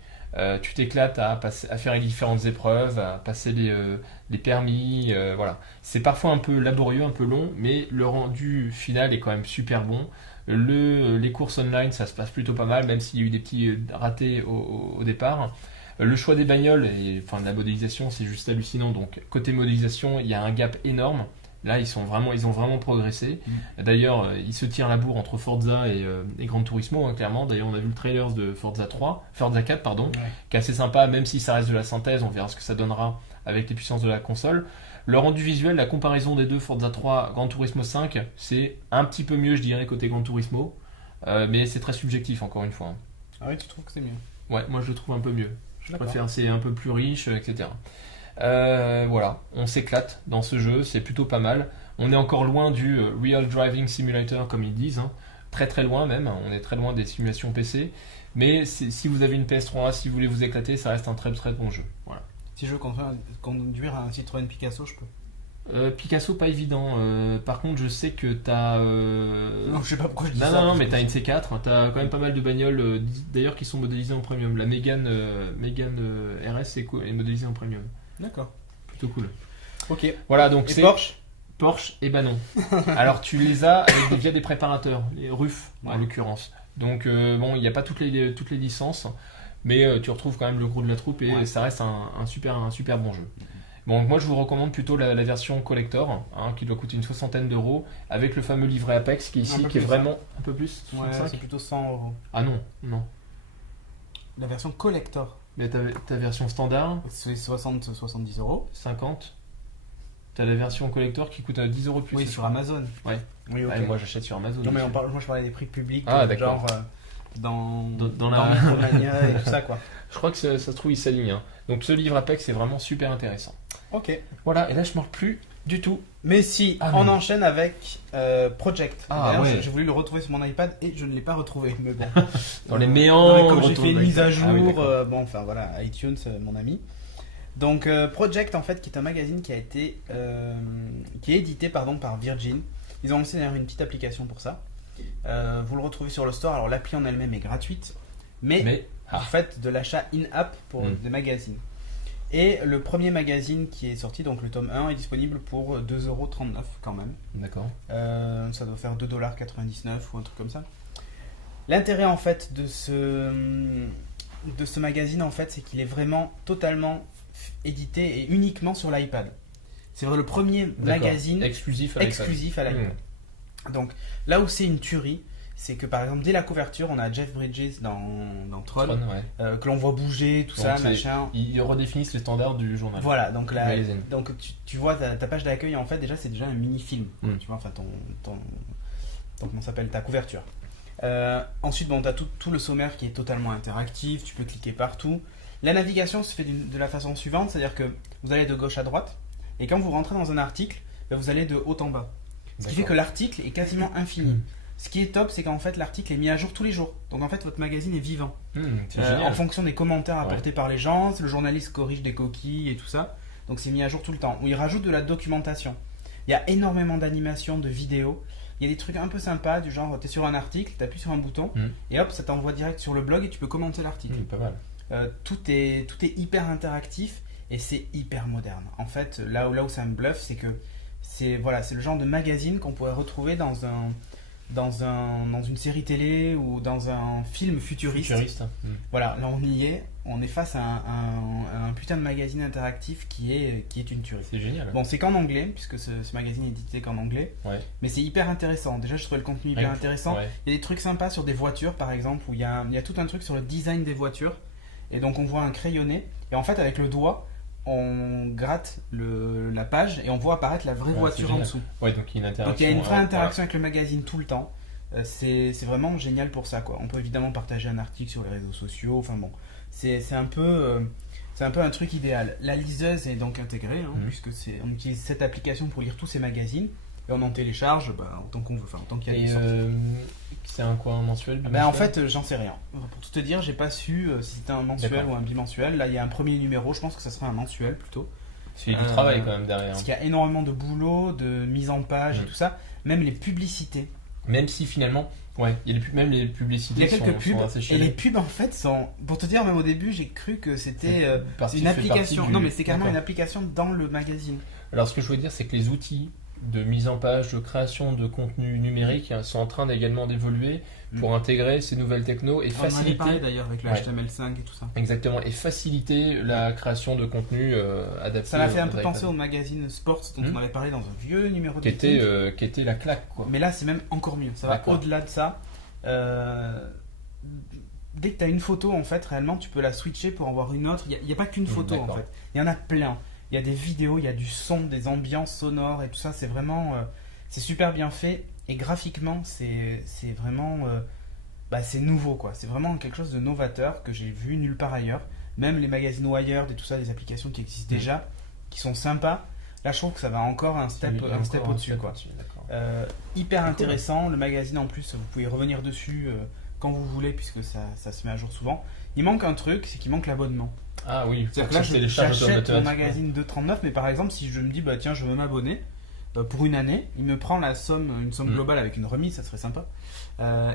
Tu t'éclates à faire les différentes épreuves, à passer les permis, voilà. C'est parfois un peu laborieux, un peu long, mais le rendu final est quand même super bon. Les courses online, ça se passe plutôt pas mal, même s'il y a eu des petits ratés au départ. Le choix des bagnoles et de la modélisation, c'est juste hallucinant. Donc côté modélisation, il y a un gap énorme. Là, ils ont vraiment progressé. D'ailleurs, ils se tirent la bourre entre Forza et Gran Turismo, hein, clairement. D'ailleurs, on a vu le trailer de Forza 4, pardon, Ouais. qui est assez sympa, même si ça reste de la synthèse. On verra ce que ça donnera avec les puissances de la console. Le rendu visuel, la comparaison des deux, Forza 3, Gran Turismo 5, c'est un petit peu mieux, je dirais, côté Gran Turismo. Mais c'est très subjectif, encore une fois. Ah oui, tu trouves que c'est mieux. Ouais, moi je le trouve un peu mieux. Je D'accord. préfère, c'est un peu plus riche, etc. Voilà, on s'éclate dans ce jeu, c'est plutôt pas mal. On est encore loin du Real Driving Simulator, comme ils disent. Hein. Très très loin même, on est très loin des simulations PC. Mais si vous avez une PS3, si vous voulez vous éclater, ça reste un très très bon jeu. Voilà. Si je veux conduire un Citroën Picasso, je peux. Picasso, pas évident. Par contre, je sais que t'as. Non, je sais pas pourquoi je dis ça. Non, mais t'as une C4, t'as quand même pas mal de bagnoles d'ailleurs qui sont modélisées en premium. La Mégane RS est modélisée en premium. D'accord. Plutôt cool. Ok. Voilà, donc Et c'est Porsche et ben non. Alors tu les as via des préparateurs, les RUF en Ouais. l'occurrence. Donc bon, il n'y a pas toutes les licences, mais tu retrouves quand même le gros de la troupe et Ouais. ça reste un super bon jeu. Bon, moi je vous recommande plutôt la version collector, hein, qui doit coûter une 60aine d'euros, avec le fameux livret Apex qui est Un ici, peu qui est plus, vraiment un peu plus. Ouais, 65. c'est plutôt 100 euros. Ah non. La version collector, Mais ta version standard, c'est 70 euros. 50. T'as la version collector qui coûte 10 euros de plus. Oui, je sur crois. Amazon. Ouais. Oui, ok. Ouais, moi j'achète sur Amazon. Non, mais aussi. moi je parlais des prix publics, Ah, d'accord. genre dans Dans la- Micromania et tout ça, quoi. Je crois que ça se trouve, il s'aligne. Hein. Donc ce livre Apex, c'est vraiment super intéressant. Ok. Voilà, et là je ne mords plus du tout. Mais si, Ah, on non. enchaîne avec Project. Ah, D'ailleurs, ouais. j'ai voulu le retrouver sur mon iPad et je ne l'ai pas retrouvé. Mais bon. Dans les Non, méandres. mais comme j'ai fait une mise à jour, Ah oui, d'accord. bon, enfin voilà, iTunes, mon ami. Donc Project, en fait, qui est un magazine qui a été, qui est édité par Virgin. Ils ont lancé d'ailleurs une petite application pour ça. Vous le retrouvez sur le store. Alors l'appli en elle-même est gratuite, mais vous faites de l'achat in-app pour des magazines. Et le premier magazine qui est sorti, donc le tome 1, est disponible pour 2,39€ quand même. D'accord. Ça doit faire 2,99$ ou un truc comme ça. L'intérêt en fait de ce magazine en fait, c'est qu'il est vraiment totalement édité et uniquement sur l'iPad. C'est le premier magazine exclusif à exclusif à l'iPad. Donc là où c'est une tuerie, c'est que par exemple dès la couverture, on a Jeff Bridges dans Tron, ouais. que l'on voit bouger, tout Donc, ça, c'est- machin. Ils redéfinissent les standards du journal. Voilà, donc là, Magazine. donc tu vois ta page d'accueil en fait déjà c'est déjà un mini-film, Mm. tu vois, enfin ton comment ça s'appelle, ta couverture. Ensuite bon, tu as tout le sommaire qui est totalement interactif, tu peux cliquer partout. La navigation se fait de la façon suivante, c'est-à-dire que vous allez de gauche à droite et quand vous rentrez dans un article, ben, vous allez de haut en bas. Ce qui fait que l'article est quasiment infini. Ce qui est top, c'est qu'en fait l'article est mis à jour tous les jours. Donc en fait votre magazine est vivant. C'est génial. En fonction des commentaires apportés par les gens, le journaliste corrige des coquilles et tout ça. Donc c'est mis à jour tout le temps. Où il rajoute de la documentation. Il y a énormément d'animations, de vidéos. Il y a des trucs un peu sympas du genre, tu es sur un article, tu appuies sur un bouton et hop, ça t'envoie direct sur le blog et tu peux commenter l'article. Pas mal. Tout est hyper interactif et c'est hyper moderne. En fait, là où ça me bluffe, c'est que c'est le genre de magazine qu'on pourrait retrouver dans une série télé ou dans un film futuriste. Voilà, là on est face à un putain de magazine interactif qui est une tuerie. C'est génial. Bon, c'est qu'en anglais, puisque ce magazine est édité qu'en anglais, mais c'est hyper intéressant. Déjà, je trouvais le contenu hyper intéressant. Il y a des trucs sympas sur des voitures, par exemple, où il y a tout un truc sur le design des voitures, et donc on voit un crayonné, et en fait, avec le doigt, on gratte la page et on voit apparaître la vraie voiture en dessous. Ouais, donc il y a une interaction. Donc il y a une vraie interaction avec le magazine tout le temps. C'est vraiment génial pour ça, quoi. On peut évidemment partager un article sur les réseaux sociaux. Enfin bon, c'est un peu un truc idéal. La liseuse est donc intégrée, puisque on utilise cette application pour lire tous ces magazines et on en télécharge autant qu'on veut, enfin autant qu'il y a des sorties. C'est un mensuel, bimensuel? En fait, j'en sais rien. Pour tout te dire, j'ai pas su si c'était un mensuel ou un bimensuel. Là, il y a un premier numéro, je pense que ça sera un mensuel plutôt. Il y a du travail quand même derrière. Parce qu'il y a énormément de boulot, de mise en page et tout ça. Même les publicités. Même si finalement, même les publicités, il y a quelques pubs sont assez et chialées. les pubs en fait sont. Pour te dire, même au début, j'ai cru que c'était une application. Non, mais c'est carrément une application dans le magazine. Alors, ce que je voulais dire, c'est que les outils de mise en page, de création de contenu numérique sont en train également d'évoluer pour intégrer ces nouvelles technos et faciliter. On en avait parlé d'ailleurs avec le HTML5 et tout ça. Exactement, et faciliter la création de contenu adapté. Ça m'a fait un peu penser au magazine Sports dont on avait parlé dans un vieux numéro de qui était la claque, quoi. Mais là, c'est même encore mieux. Ça va au-delà de ça. Dès que tu as une photo, en fait, réellement, tu peux la switcher pour en voir une autre. Il n'y a pas qu'une photo, en fait. Il y en a plein. Il y a des vidéos, il y a du son, des ambiances sonores et tout ça. C'est vraiment... c'est super bien fait. Et graphiquement, c'est vraiment... c'est nouveau, quoi. C'est vraiment quelque chose de novateur que j'ai vu nulle part ailleurs. Même les magazines Wired et tout ça, des applications qui existent déjà, qui sont sympas. Là, je trouve que ça va encore un step au-dessus, quoi. Hyper intéressant. Cool. Le magazine, en plus, vous pouvez revenir dessus quand vous voulez, puisque ça se met à jour souvent. Il manque un truc, c'est qu'il manque l'abonnement. Ah oui, c'est-à-dire que là, j'achète mon magazine 2,39, mais par exemple, si je me dis, tiens, je veux m'abonner pour une année, il me prend une somme globale avec une remise, ça serait sympa.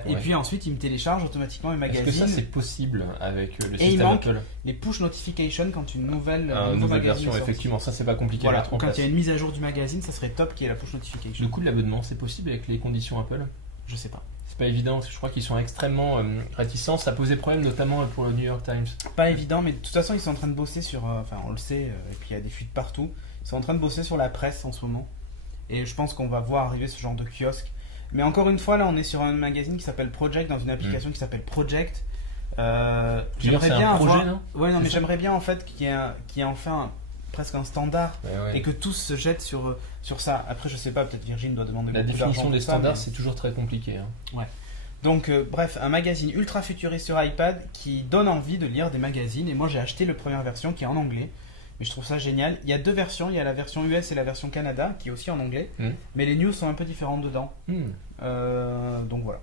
Et puis ensuite, il me télécharge automatiquement les magazines. Est-ce que ça, c'est possible avec le système il manque Apple? Les push notifications quand une nouvelle version, effectivement, ça c'est pas compliqué voilà, à mettre en quand place. il y a une mise à jour du magazine, ça serait top qu'il y ait la push notification. Le coût de l'abonnement, c'est possible avec les conditions Apple? Je sais pas. C'est pas évident, parce que je crois qu'ils sont extrêmement réticents. Ça posait problème notamment pour le New York Times. Pas évident, mais de toute façon, ils sont en train de bosser sur. Enfin, on le sait, et puis il y a des fuites partout. Ils sont en train de bosser sur la presse en ce moment. Et je pense qu'on va voir arriver ce genre de kiosque. Mais encore une fois, là, on est sur un magazine qui s'appelle Project, dans une application qui s'appelle Project. J'aimerais bien projet, non? Ouais, non, mais j'aimerais bien en fait qu'il y ait enfin presque un standard et que tous se jettent sur ça. Après, je sais pas, peut-être Virgin doit demander la beaucoup d'argent. La définition des standards, c'est toujours très compliqué. Ouais. Donc, bref, un magazine ultra futuriste sur iPad qui donne envie de lire des magazines. Et moi, j'ai acheté la première version qui est en anglais. Mais je trouve ça génial. Il y a deux versions. Il y a la version US et la version Canada qui est aussi en anglais. Mais les news sont un peu différentes dedans. Donc voilà.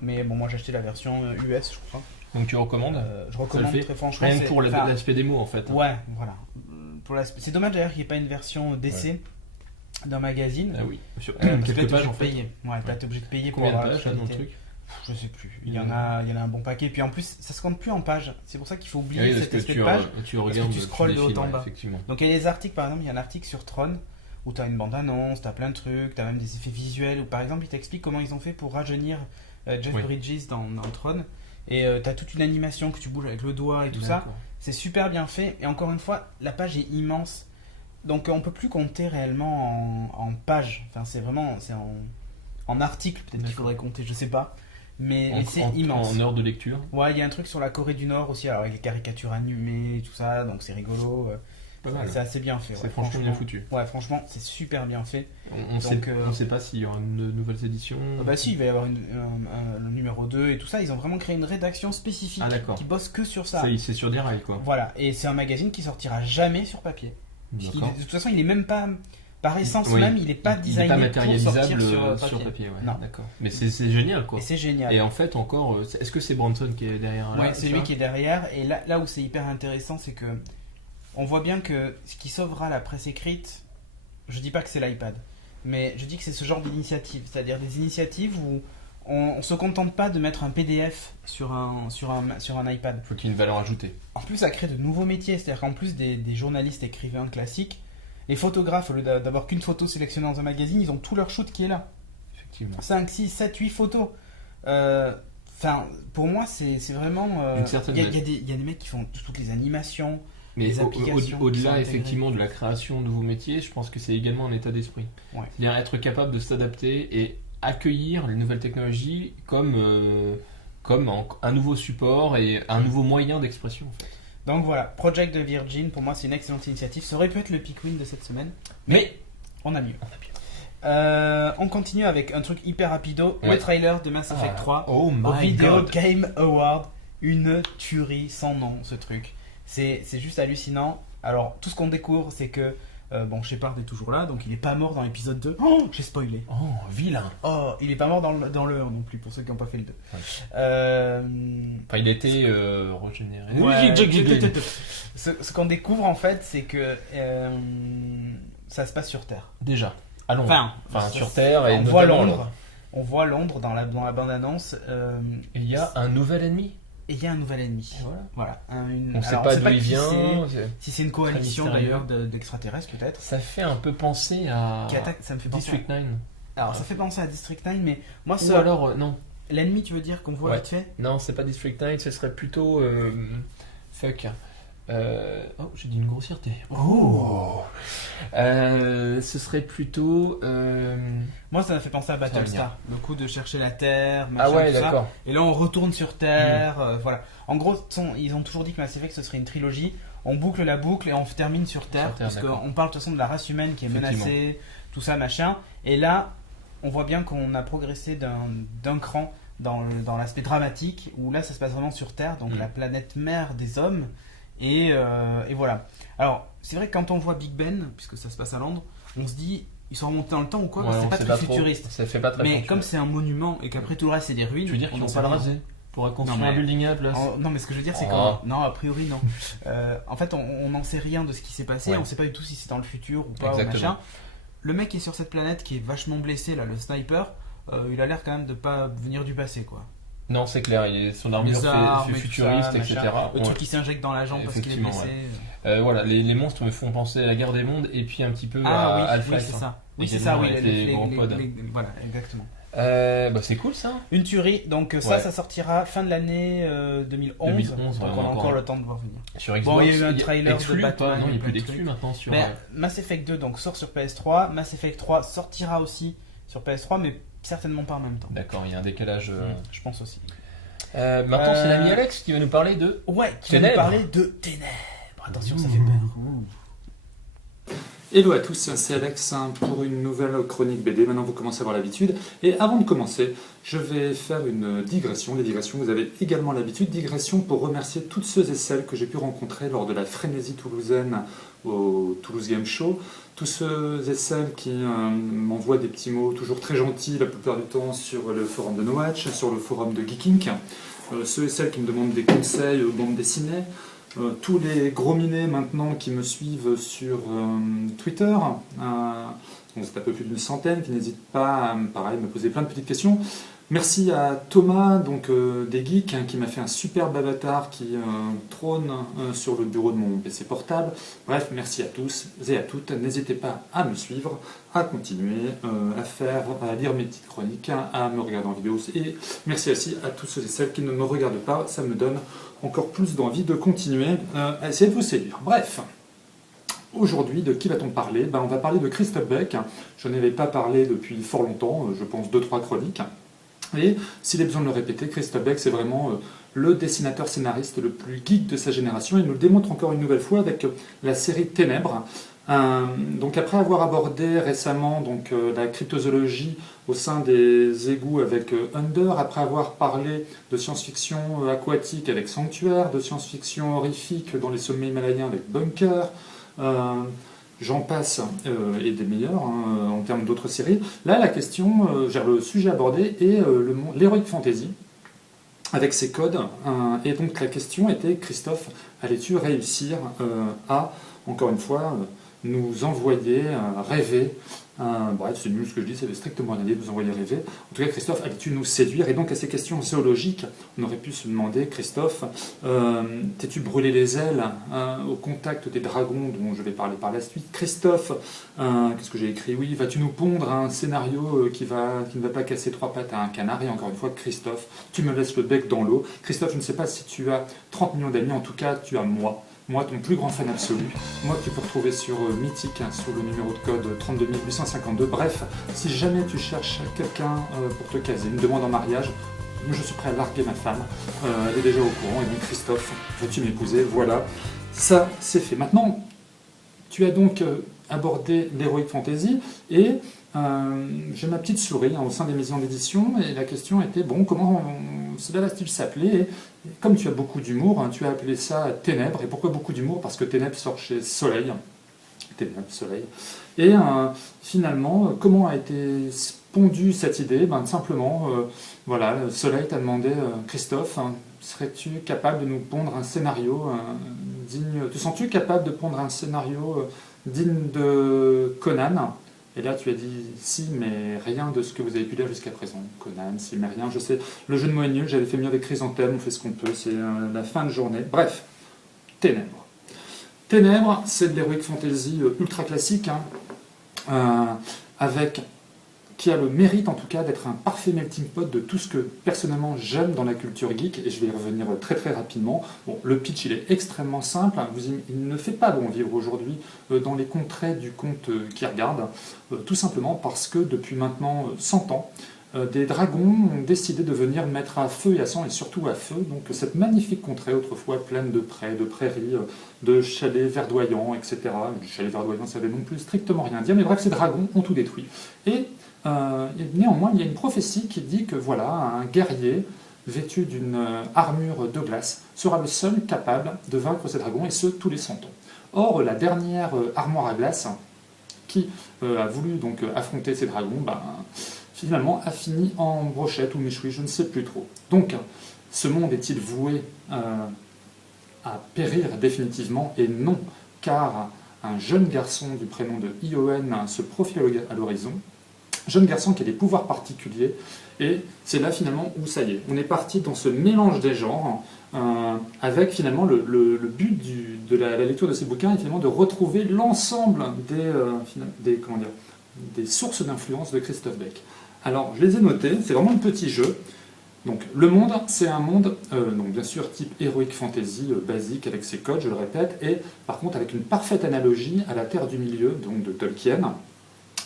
Mais bon, moi j'ai acheté la version US, je crois. Donc tu recommandes? Je recommande très franchement. Rien que pour l'aspect démo en fait. Ouais, voilà. C'est dommage d'ailleurs qu'il n'y ait pas une version d'essai d'un magazine. Ah oui. Sur quelques pages en fait. Ouais, t'es obligé de payer pour avoir la page dans le truc. Je sais plus. Il y en a un bon paquet. Puis en plus, ça se compte plus en pages. C'est pour ça qu'il faut oublier cet aspect de page. Tu regardes, tu scrolles de haut en bas. Effectivement. Donc il y a des articles, par exemple, il y a un article sur Tron où tu as une bande-annonce, tu as plein de trucs, tu as même des effets visuels. Ou par exemple, ils t'expliquent comment ils ont fait pour rajeunir Jeff Bridges dans Tron. Et tu as toute une animation que tu bouges avec le doigt et tout ça. C'est super bien fait. Et encore une fois, la page est immense. Donc on peut plus compter réellement en pages. Enfin, c'est en articles peut-être qu'il faudrait compter, je sais pas. Mais c'est immense. En heure de lecture. Ouais, il y a un truc sur la Corée du Nord aussi, alors avec les caricatures animées et tout ça, donc c'est rigolo. C'est assez bien fait. C'est franchement bien foutu. Ouais, franchement, c'est super bien fait. On sait pas s'il y aura une nouvelle édition. Bah si, il va y avoir le numéro 2 et tout ça. Ils ont vraiment créé une rédaction spécifique qui bosse que sur ça. C'est sur des rails quoi. Voilà, et c'est un magazine qui sortira jamais sur papier. De toute façon, il est même pas... par essence Oui. même, il n'est pas Il n'est designé pas pour matérialisable sortir sur sur papier. papier. Ouais. Non. D'accord. Mais c'est génial, quoi. Et c'est génial. Et en fait, encore, est-ce que c'est Bronson qui est derrière là, Ouais, c'est lui qui est derrière. Et là où c'est hyper intéressant, c'est que on voit bien que ce qui sauvera la presse écrite, je dis pas que c'est l'iPad, mais je dis que c'est ce genre d'initiative, c'est-à-dire des initiatives où on se contente pas de mettre un PDF sur un iPad. Il faut qu'il y ait une valeur ajoutée. En plus, ça crée de nouveaux métiers, c'est-à-dire qu'en plus des journalistes écrivains classiques, les photographes, au lieu d'avoir qu'une photo sélectionnée dans un magazine, ils ont tout leur shoot qui est là. Effectivement. 5, 6, 7, 8 photos. Pour moi, c'est vraiment... Une certaine il y a des mecs qui font toutes les animations, Mais les applications qui sont au-delà intégrées. effectivement de la création de nouveaux métiers, je pense que c'est également un état d'esprit. Ouais. C'est-à-dire être capable de s'adapter et accueillir les nouvelles technologies comme un nouveau support et un nouveau moyen d'expression. En fait. Donc voilà, Project de Virgin, pour moi, c'est une excellente initiative. Ça aurait pu être le pick win de cette semaine, Mais on a mieux. On continue avec un truc hyper rapido, le Ouais. trailer de Mass Effect 3 oh au my Video god. Game Award. Une tuerie sans nom, ce truc. C'est juste hallucinant. Alors, tout ce qu'on découvre, c'est que Shepard est toujours là, donc il est pas mort dans l'épisode 2. Oh, j'ai spoilé. Oh, vilain. Oh, il est pas mort dans le 1 non plus, pour ceux qui n'ont pas fait le 2. Ouais. Euh, Enfin, il a été régénéré. Ouais, ce qu'on découvre en fait, c'est que ça se passe sur Terre. Déjà, à Londres. Enfin, ça- sur Terre et on voit notamment Londres. On voit Londres dans la bande-annonce. Et il y a un nouvel ennemi. Et il y a un nouvel ennemi. Et voilà. Voilà. On ne sait alors, pas sait d'où il qui vient. c'est, si c'est une coalition mystérieux. d'ailleurs d'extraterrestres peut-être. Ça fait un peu penser à Qui attaque, ça me fait penser. District 9. Alors ça fait penser à District 9, mais moi Ou alors, non. l'ennemi, tu veux dire qu'on voit Ouais. vite fait. Non, c'est pas District 9, ce serait plutôt. Fuck. Oh, j'ai dit une grossièreté. Oh. Ce serait plutôt. Moi ça me fait penser à va Battlestar, le coup de chercher la Terre, machin, Ah ouais, tout ça. d'accord. Et là, on retourne sur Terre. Voilà. En gros, ils ont toujours dit que Mass Effect ce serait une trilogie. On boucle la boucle et on termine sur Terre. Sur Terre, parce d'accord. qu'on parle de toute façon de la race humaine qui est Effectivement. menacée, tout ça, machin. Et là, on voit bien qu'on a progressé d'un cran dans l'aspect dramatique, où là, ça se passe vraiment sur Terre, donc la planète mère des hommes. Et voilà. Alors, c'est vrai que quand on voit Big Ben, puisque ça se passe à Londres, on se dit, ils sont remontés dans le temps ou quoi, Ouais, parce que on c'est sait pas très trop. futuriste. Ça fait pas très Mais futuriste. comme c'est un monument et qu'après tout le reste c'est des ruines, Tu veux dire on qu'ils en vont sait pas le rien. raser pour construire Non, mais- un building à la place? Non, mais ce que je veux dire, c'est Oh. non, a priori non. En fait, on n'en sait rien de ce qui s'est passé, Ouais. on sait pas du tout si c'est dans le futur ou pas, ou Exactement. machin. Le mec qui est sur cette planète qui est vachement blessé, là, le sniper, il a l'air quand même de pas venir du passé, quoi. Non, c'est clair, son armure Les armes fait et tout futuriste, ça, etc. machin. Le Ouais. truc qui s'injecte dans la jambe parce qu'il est Effectivement, blessé. Voilà, les monstres me font penser à la guerre des mondes et puis un petit peu Ah à oui, Half-Life. c'est ça. Oui, c'est Également ça, oui. avec les gros pods. Voilà, exactement. Bah, c'est cool ça. Une tuerie, donc Ouais. ça sortira fin de l'année 2011. 2011, donc ouais, on a encore encore le temps de voir venir. Sur Xbox. Bon, il y a eu un trailer exclu, de Batman, pas, non, il n'y a plein plus de d'exclus trucs. maintenant sur. Ben, Mass Effect 2 donc sort sur PS3, Mass Effect 3 sortira aussi sur PS3, mais certainement pas en même temps. D'accord, il y a un décalage. Je pense aussi. Maintenant, c'est l'ami Alex qui va nous parler de. Ouais, qui va nous Ténèbres. parler de Ténèbres. Attention, ça fait peur. Hello à tous, c'est Alex pour une nouvelle chronique BD. Maintenant vous commencez à avoir l'habitude. Et avant de commencer, je vais faire une digression. Les digressions, vous avez également l'habitude. Digression pour remercier toutes ceux et celles que j'ai pu rencontrer lors de la frénésie toulousaine au Toulouse Game Show. Tous ceux et celles qui m'envoient des petits mots toujours très gentils la plupart du temps sur le forum de No Watch, sur le forum de Geek Inc. Ceux et celles qui me demandent des conseils aux bandes dessinées. Tous les gros minets maintenant qui me suivent sur Twitter, c'est un peu plus d'une centaine, qui n'hésitent pas à pareil, me poser plein de petites questions. Merci à Thomas, donc des Geeks, qui m'a fait un superbe avatar qui trône sur le bureau de mon PC portable. Bref, merci à tous et à toutes. N'hésitez pas à me suivre, à continuer, à lire mes petites chroniques, à me regarder en vidéo. Et merci aussi à tous ceux et celles qui ne me regardent pas. Ça me donne encore plus d'envie de continuer à essayer de vous séduire. Bref. Aujourd'hui, de qui va-t-on parler ? On va parler de Christophe Beck. Je n'avais pas parlé depuis fort longtemps, je pense 2-3 chroniques. Et s'il est besoin de le répéter, Christophe Beck, c'est vraiment le dessinateur-scénariste le plus geek de sa génération. Il nous le démontre encore une nouvelle fois avec la série Ténèbres. Donc après avoir abordé récemment la cryptozoologie au sein des égouts avec Under, après avoir parlé de science-fiction aquatique avec Sanctuaire, de science-fiction horrifique dans les sommets himalayens avec Bunker, j'en passe, et des meilleurs hein, en termes d'autres séries. Là, la question, le sujet abordé est l'Heroic Fantasy, avec ses codes. Et donc la question était, Christophe, allais-tu réussir à, encore une fois, nous envoyer rêver. Bref, c'est nul ce que je dis, ça veut strictement rien dire, vous envoyer rêver. En tout cas, Christophe, allais-tu nous séduire? Et donc, à ces questions zoologiques, on aurait pu se demander, Christophe, t'es-tu brûlé les ailes au contact des dragons dont je vais parler par la suite? Christophe, qu'est-ce que j'ai écrit? Oui, vas-tu nous pondre un scénario qui ne va pas casser trois pattes à un canard? Et encore une fois, Christophe, tu me laisses le bec dans l'eau. Christophe, je ne sais pas si tu as 30 millions d'amis, en tout cas, tu as moi. Moi, ton plus grand fan absolu. Moi, que tu peux retrouver sur Mythique, sous le numéro de code 32852. Bref, si jamais tu cherches quelqu'un pour te caser, une demande en mariage, je suis prêt à larguer ma femme. Elle est déjà au courant. Et donc, Christophe, veux-tu m'épouser? Voilà, ça, c'est fait. Maintenant, tu as donc abordé l'Heroic Fantasy et j'ai ma petite souris au sein des maisons d'édition et la question était, bon, comment cela va-t-il s'appeler? Et comme tu as beaucoup d'humour, tu as appelé ça Ténèbres. Et pourquoi beaucoup d'humour? Parce que Ténèbres sort chez Soleil. Ténèbres, Soleil. Et finalement, comment a été pondue cette idée? Simplement, voilà, Soleil t'a demandé, Christophe, serais-tu capable de nous pondre un scénario digne... Te sens-tu capable de pondre un scénario digne de Conan? Et là, tu as dit si, mais rien de ce que vous avez pu lire jusqu'à présent. Conan, si, mais rien. Je sais, le jeu de mots est nul, j'avais fait mieux avec Chrysanthème, on fait ce qu'on peut, c'est la fin de journée. Bref, Ténèbres. Ténèbres, c'est de l'Heroic Fantasy ultra classique, qui a le mérite en tout cas d'être un parfait melting pot de tout ce que personnellement j'aime dans la culture geek, et je vais y revenir très très rapidement. Bon, le pitch il est extrêmement simple, il ne fait pas bon vivre aujourd'hui dans les contrées du conte qui regarde, tout simplement parce que depuis maintenant 100 ans, des dragons ont décidé de venir mettre à feu et à sang, et surtout à feu, donc cette magnifique contrée autrefois pleine de prés, de prairies, de chalets verdoyants, etc. Les chalets verdoyants, ça ne veut non plus strictement rien dire, mais bref, ces dragons ont tout détruit. Et néanmoins, il y a une prophétie qui dit que voilà, un guerrier vêtu d'une armure de glace sera le seul capable de vaincre ces dragons, et ce, tous les 100 ans. Or, la dernière armoire à glace qui a voulu donc affronter ces dragons, finalement a fini en brochette ou méchoui, je ne sais plus trop. Donc, ce monde est-il voué à périr définitivement? Et non, car un jeune garçon du prénom de Iowen se profile à l'horizon, jeune garçon qui a des pouvoirs particuliers, et c'est là finalement où ça y est, on est parti dans ce mélange des genres, avec finalement le but de la lecture de ces bouquins est finalement de retrouver l'ensemble des sources d'influence de Christophe Beck. Alors je les ai notées, c'est vraiment un petit jeu. Donc le monde, c'est un monde, donc bien sûr type Heroic Fantasy basique avec ses codes, je le répète, et par contre avec une parfaite analogie à la Terre du Milieu, donc de Tolkien,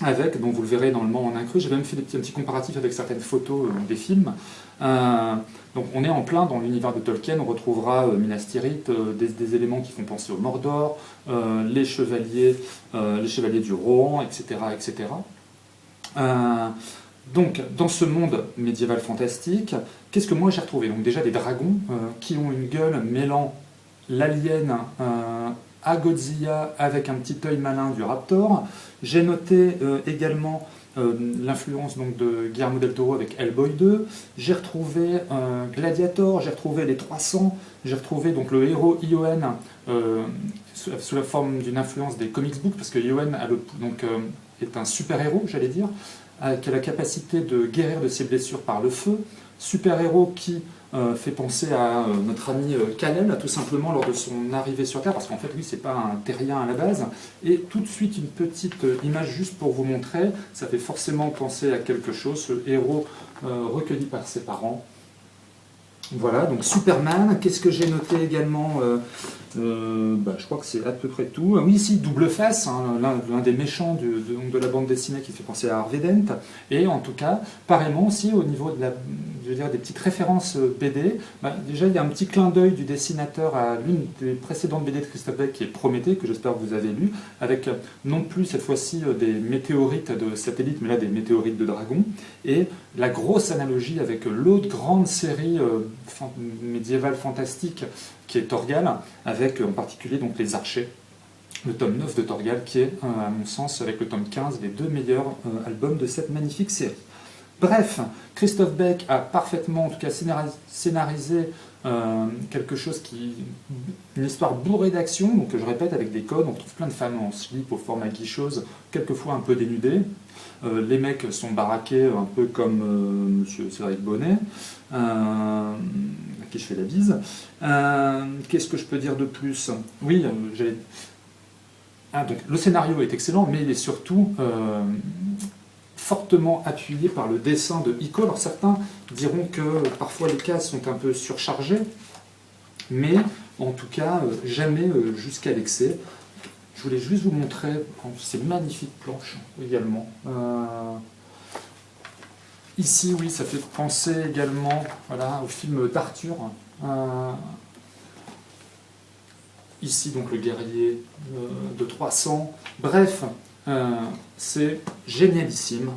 avec, donc vous le verrez dans le Mans en incrus, j'ai même fait un petit comparatif avec certaines photos des films. Donc on est en plein dans l'univers de Tolkien, on retrouvera Minas Tirith, des éléments qui font penser au Mordor, les chevaliers du Rohan, etc. etc. Donc dans ce monde médiéval fantastique, qu'est-ce que moi j'ai retrouvé? Donc déjà des dragons qui ont une gueule mêlant l'alien à Godzilla avec un petit œil malin du Raptor. J'ai noté également l'influence donc de Guillermo del Toro avec Hellboy 2. J'ai retrouvé Gladiator, j'ai retrouvé les 300, j'ai retrouvé donc le héros Iowen sous la forme d'une influence des comics books, parce que Iowen est un super-héros, j'allais dire, qui a la capacité de guérir de ses blessures par le feu. Super-héros qui fait penser à notre ami Kal-El, tout simplement lors de son arrivée sur Terre, parce qu'en fait, lui, c'est pas un terrien à la base. Et tout de suite, une petite image juste pour vous montrer, ça fait forcément penser à quelque chose, ce héros recueilli par ses parents. Voilà, donc Superman, qu'est-ce que j'ai noté également je crois que c'est à peu près tout. Oui, ici, Double Face, l'un des méchants de la bande dessinée qui fait penser à Harvey Dent. Et en tout cas, pareillement aussi au niveau des petites références BD, déjà il y a un petit clin d'œil du dessinateur à l'une des précédentes BD de Christophe Beck qui est Prométhée, que j'espère que vous avez lu, avec non plus cette fois-ci des météorites de satellites, mais là des météorites de dragons. Et la grosse analogie avec l'autre grande série médiévale fantastique qui est Torgal, avec en particulier donc les archers. le tome 9 de Torgal, qui est, à mon sens, avec le tome 15, les 2 meilleurs albums de cette magnifique série. Bref, Christophe Beck a parfaitement, en tout cas, scénarisé quelque chose une histoire bourrée d'action, donc je répète, avec des codes. On trouve plein de femmes en slip au format guicheuse, quelquefois un peu dénudées. Les mecs sont baraqués un peu comme monsieur Cédric Bonnet, à qui je fais la bise. Qu'est-ce que je peux dire de plus? Oui, donc, le scénario est excellent, mais il est surtout fortement appuyé par le dessin de Icko. Alors certains diront que parfois les cases sont un peu surchargées, mais en tout cas jamais jusqu'à l'excès. Je voulais juste vous montrer ces magnifiques planches également. Ici, oui, ça fait penser également au film d'Arthur. Ici, donc, le guerrier de 300. Bref, c'est génialissime.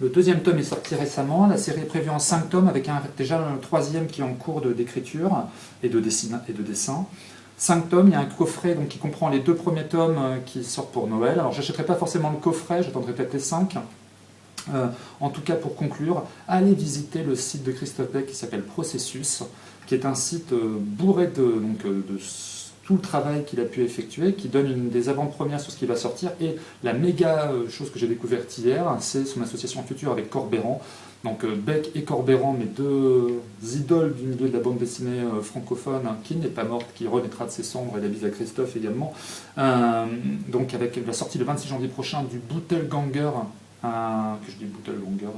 Le 2e tome est sorti récemment. La série est prévue en 5 tomes, avec déjà le 3e qui est en cours d'écriture et de dessin. 5 tomes, il y a un coffret donc, qui comprend les 2 premiers tomes qui sortent pour Noël. Alors, je n'achèterai pas forcément le coffret, j'attendrai peut-être les 5. En tout cas, pour conclure, allez visiter le site de Christophe Beck qui s'appelle Processus, qui est un site bourré de tout le travail qu'il a pu effectuer, qui donne des avant-premières sur ce qui va sortir. Et la méga chose que j'ai découverte hier, c'est son association future avec Corbéran. Donc Beck et Corbéran, mes 2 idoles du milieu de la bande dessinée francophone, qui n'est pas morte, qui renaîtra de ses cendres, et la bise à Christophe également. Donc avec la sortie le 26 janvier prochain du Doppelganger,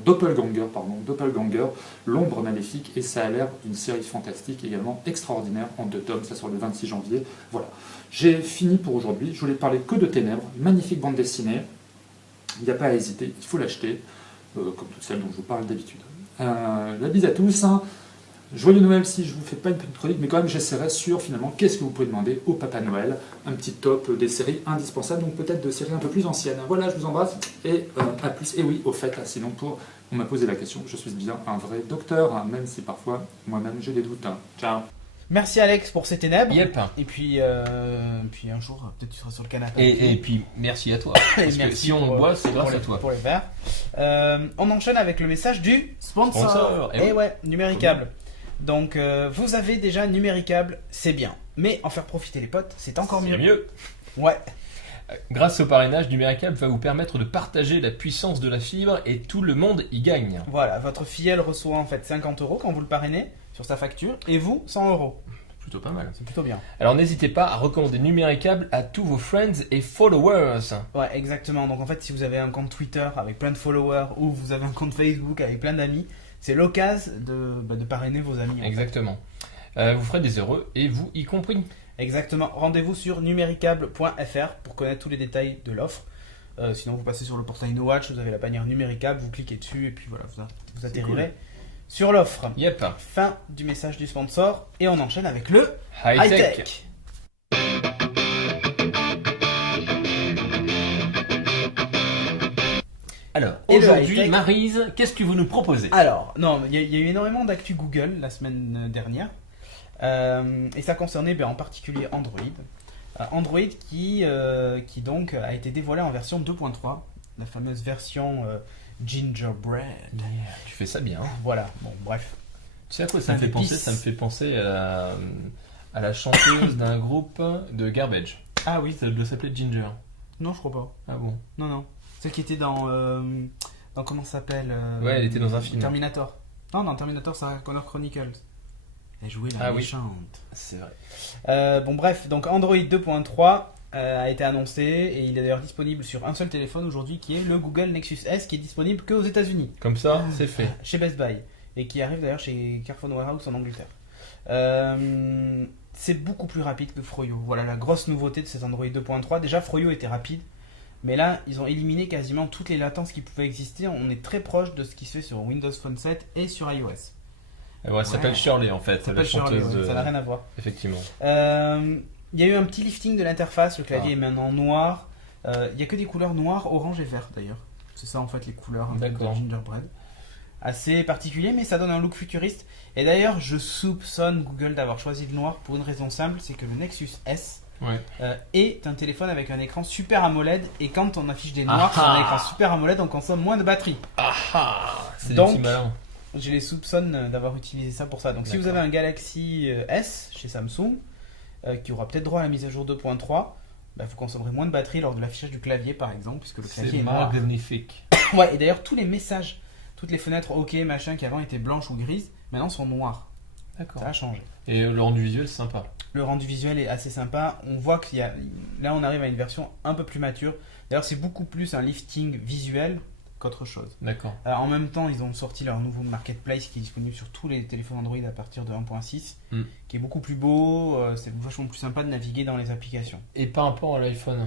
Doppelganger, l'ombre maléfique, et ça a l'air d'une série fantastique également extraordinaire en 2 tomes, ça sort le 26 janvier. Voilà, j'ai fini pour aujourd'hui. Je voulais parler que de Ténèbres, magnifique bande dessinée, il n'y a pas à hésiter, il faut l'acheter, comme toutes celles dont je vous parle d'habitude. La bise à tous, joyeux Noël si je ne vous fais pas une petite chronique, mais quand même j'essaierai sur finalement qu'est-ce que vous pouvez demander au Papa Noël, un petit top des séries indispensables, donc peut-être de séries un peu plus anciennes. Voilà, je vous embrasse et à plus. Et oui, au fait, sinon on m'a posé la question, je suis bien un vrai docteur, même si parfois moi-même j'ai des doutes. Ciao. Merci Alex pour ces ténèbres. Yep. Et puis un jour, peut-être tu seras sur le canapé. Et puis merci à toi. Parce que si on boit, c'est grâce à toi. Pour les verres. On enchaîne avec le message du sponsor. Et ouais, Numéricable. Donc vous avez déjà Numéricable, c'est bien. Mais en faire profiter les potes, c'est encore mieux. C'est mieux. Ouais. Grâce au parrainage, Numéricable va vous permettre de partager la puissance de la fibre et tout le monde y gagne. Voilà, votre filleul reçoit en fait 50 € quand vous le parrainez sur sa facture, et vous 100 €. Plutôt pas mal. C'est plutôt bien. Alors n'hésitez pas à recommander Numéricable à tous vos friends et followers. Ouais, exactement. Donc en fait, si vous avez un compte Twitter avec plein de followers, ou vous avez un compte Facebook avec plein d'amis, c'est l'occasion de parrainer vos amis. Exactement. Vous ferez des heureux, et vous y compris. Exactement. Rendez-vous sur numéricable.fr pour connaître tous les détails de l'offre. Sinon, vous passez sur le portail No Watch, vous avez la bannière Numéricable, vous cliquez dessus et puis voilà, vous atterrirez sur l'offre. Yep. Fin du message du sponsor et on enchaîne avec le High-tech. Alors, aujourd'hui, Maryse, qu'est-ce que vous nous proposez? Alors, non, il y a eu énormément d'actu Google la semaine dernière. Et ça concernait en particulier Android. Android qui donc a été dévoilé en version 2.3, la fameuse version Gingerbread. Yeah, tu fais ça bien. Voilà, bon, bref. Tu sais à quoi ça me fait penser? Ça me fait penser à la chanteuse d'un groupe de Garbage. Ah oui. Ça doit s'appeler Ginger. Non, je crois pas. Ah bon? Non. Celle qui était dans comment ça s'appelle Ouais, elle était dans un film. Terminator. Non, dans Terminator, c'est Connor Chronicles. Elle jouait la méchante. Oui. C'est vrai. Bon bref, donc Android 2.3 a été annoncé et il est d'ailleurs disponible sur un seul téléphone aujourd'hui qui est le Google Nexus S, qui est disponible qu'aux États-Unis. Comme ça, c'est fait. Chez Best Buy et qui arrive d'ailleurs chez Carphone Warehouse en Angleterre. C'est beaucoup plus rapide que Froyo. Voilà la grosse nouveauté de cet Android 2.3. Déjà Froyo était rapide, mais là ils ont éliminé quasiment toutes les latences qui pouvaient exister. On est très proche de ce qui se fait sur Windows Phone 7 et sur iOS. Ouais, ça s'appelle Shirley en fait, la chanteuse. Shirley, ça n'a rien à voir. Effectivement. Il y a eu un petit lifting de l'interface, le clavier est maintenant noir. Il n'y a que des couleurs noires, orange et vert d'ailleurs. C'est ça en fait les couleurs de Gingerbread. Assez particulier, mais ça donne un look futuriste. Et d'ailleurs, je soupçonne Google d'avoir choisi le noir pour une raison simple, c'est que le Nexus S et t'as un téléphone avec un écran Super AMOLED, et quand on affiche des noirs sur un écran Super AMOLED, on consomme moins de batterie. C'est Donc, des petits malins. je les soupçonne d'avoir utilisé ça pour ça. Donc si vous avez un Galaxy S chez Samsung, qui aura peut-être droit à la mise à jour 2.3, vous consommerez moins de batterie lors de l'affichage du clavier par exemple, puisque le clavier C'est est noir. magnifique. Ouais, et d'ailleurs tous les messages, toutes les fenêtres OK machin qui avant étaient blanches ou grises, maintenant sont noires. D'accord. Ça a changé. Et le rendu visuel, c'est sympa. Le rendu visuel est assez sympa. On voit qu'il y a, là on arrive à une version un peu plus mature. D'ailleurs c'est beaucoup plus un lifting visuel qu'autre chose. D'accord. En même temps, ils ont sorti leur nouveau marketplace qui est disponible sur tous les téléphones Android à partir de 1.6, qui est beaucoup plus beau, c'est vachement plus sympa de naviguer dans les applications. Et par rapport à l'iPhone,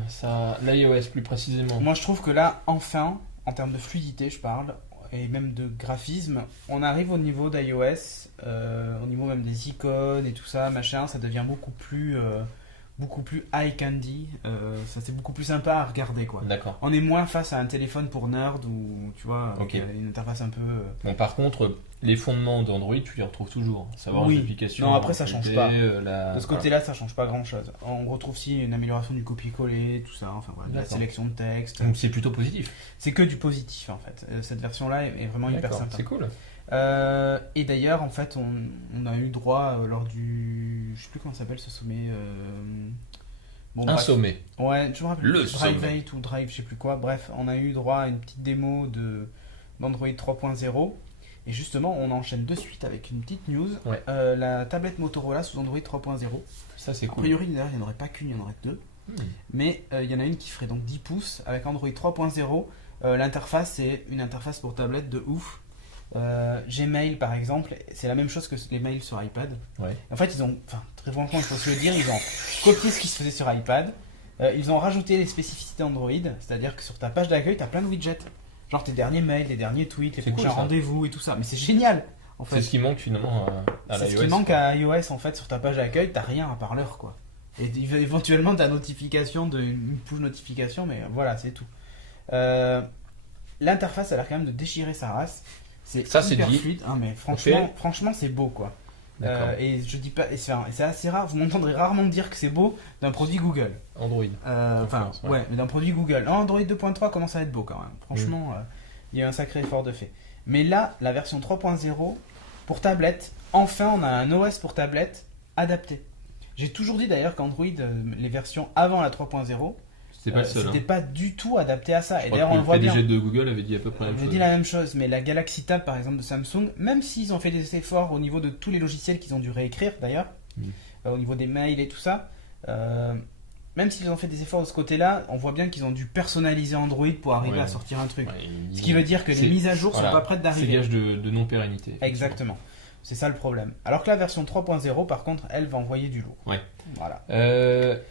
l'iOS plus précisément. Moi je trouve que là, enfin, en termes de fluidité, je parle, et même de graphisme, on arrive au niveau d'iOS, au niveau même des icônes et tout ça, machin, ça devient beaucoup plus eye candy, ça c'est beaucoup plus sympa à regarder quoi. D'accord. On est moins face à un téléphone pour nerd où tu vois, Ok. une interface un peu... Bon, par contre, les fondements d'Android, tu les retrouves toujours. Savoir Oui. les applications. Non, après, ça change pas. La... De ce côté-là, ça change pas grand-chose. On retrouve aussi une amélioration du copier-coller, tout ça, enfin voilà, de la D'accord. sélection de texte. Donc c'est plutôt positif. C'est que du positif en fait. Cette version-là est vraiment hyper D'accord, sympa. c'est cool. Et d'ailleurs, en fait, on a eu droit lors du... Je sais plus comment ça s'appelle ce sommet. Bon, Un bref. sommet. Ouais, je me rappelle. Le Drive sommet. 8 ou Drive, je sais plus quoi. Bref, on a eu droit à une petite démo d'Android 3.0. Et justement, on enchaîne de suite avec une petite news. Ouais. La tablette Motorola sous Android 3.0. Ça, c'est A cool. priori, d'ailleurs, il n'y en aurait pas qu'une, il y en aurait deux. Mais il y en a une qui ferait donc 10 pouces avec Android 3.0. L'interface, c'est une interface pour tablette de ouf. Gmail, par exemple, c'est la même chose que les mails sur iPad. Ouais. En fait, très franchement, il faut se le dire, ils ont copié ce qui se faisait sur iPad. Ils ont rajouté les spécificités Android, c'est-à-dire que sur ta page d'accueil, tu as plein de widgets. Genre tes derniers mails, les derniers tweets, les C'est prochains cool, ça. rendez-vous et tout ça. Mais c'est génial, en fait. C'est ce qui manque finalement à C'est l'iOS. ce qui manque à iOS, en fait, sur ta page d'accueil, t'as rien à part l'heure, quoi. Et éventuellement, ta notification, une push notification, mais voilà, c'est tout. L'interface, elle a l'air quand même de déchirer sa race. C'est Ça, c'est hyper dit. fluide. Ah, mais Ok. franchement, c'est beau, quoi. D'accord. Et je dis pas, et c'est assez rare. Vous m'entendrez rarement dire que c'est beau d'un produit Google. Android. Enfin, ouais. ouais, mais d'un produit Google. Non, Android 2.3 commence à être beau quand même. Franchement, il y a eu un sacré effort de fait. Mais là, la version 3.0 pour tablette, enfin, on a un OS pour tablette adapté. J'ai toujours dit d'ailleurs qu'Android, les versions avant la 3.0, C'est pas le seul. c'était pas du tout adapté à ça. Je Et crois d'ailleurs, que on le voit le bien. PDG de Google avait dit à peu près la même Je chose. dis la même chose, mais la Galaxy Tab par exemple de Samsung, même s'ils ont fait des efforts au niveau de tous les logiciels qu'ils ont dû réécrire d'ailleurs, au niveau des mails et tout ça, même s'ils ont fait des efforts de ce côté-là, on voit bien qu'ils ont dû personnaliser Android pour arriver Ouais. à sortir un truc. Ouais, Ce qui veut dire que les c'est- mises à jour voilà, sont pas prêtes C'est d'arriver. gage de non-pérennité. Exactement. C'est ça le problème. Alors que la version 3.0 par contre, elle va envoyer du lourd. Ouais. Voilà.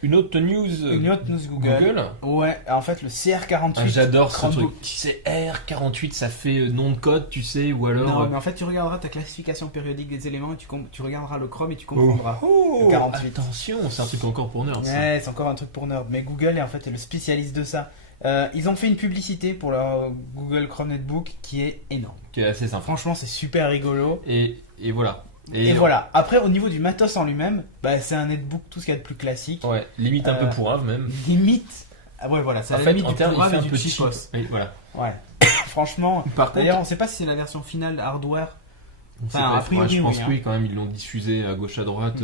Une autre news. Une autre news Google. Ouais, en fait le CR48. Ah, j'adore ce Chromebook. truc. Tu sais, R48, ça fait nom de code, tu sais, ou alors. Non, mais en fait tu regarderas ta classification périodique des éléments et tu regarderas le Chrome et tu comprendras. Oh, Le 48. attention, c'est un truc encore pour nerds. ça. Ouais, c'est encore un truc pour nerd. Mais Google est en fait le spécialiste de ça. Ils ont fait une publicité pour leur Google Chrome Netbook qui est énorme. Qui est assez sympa. Franchement, c'est super rigolo. Et voilà. Et voilà. Après, au niveau du matos en lui-même, c'est un netbook tout ce qu'il y a de plus classique. Ouais, limite un peu pourrave même. Limite. Ah ouais, voilà, c'est En la fait, limite en du termes, il pourrave fait et un du peu cheap. cheapos. Oui, voilà. Ouais. Franchement. Par D'ailleurs, contre, on sait pas si c'est la version finale hardware. on sait enfin, pas, a priori, je pense oui, que oui, quand même, ils l'ont diffusé à gauche à droite.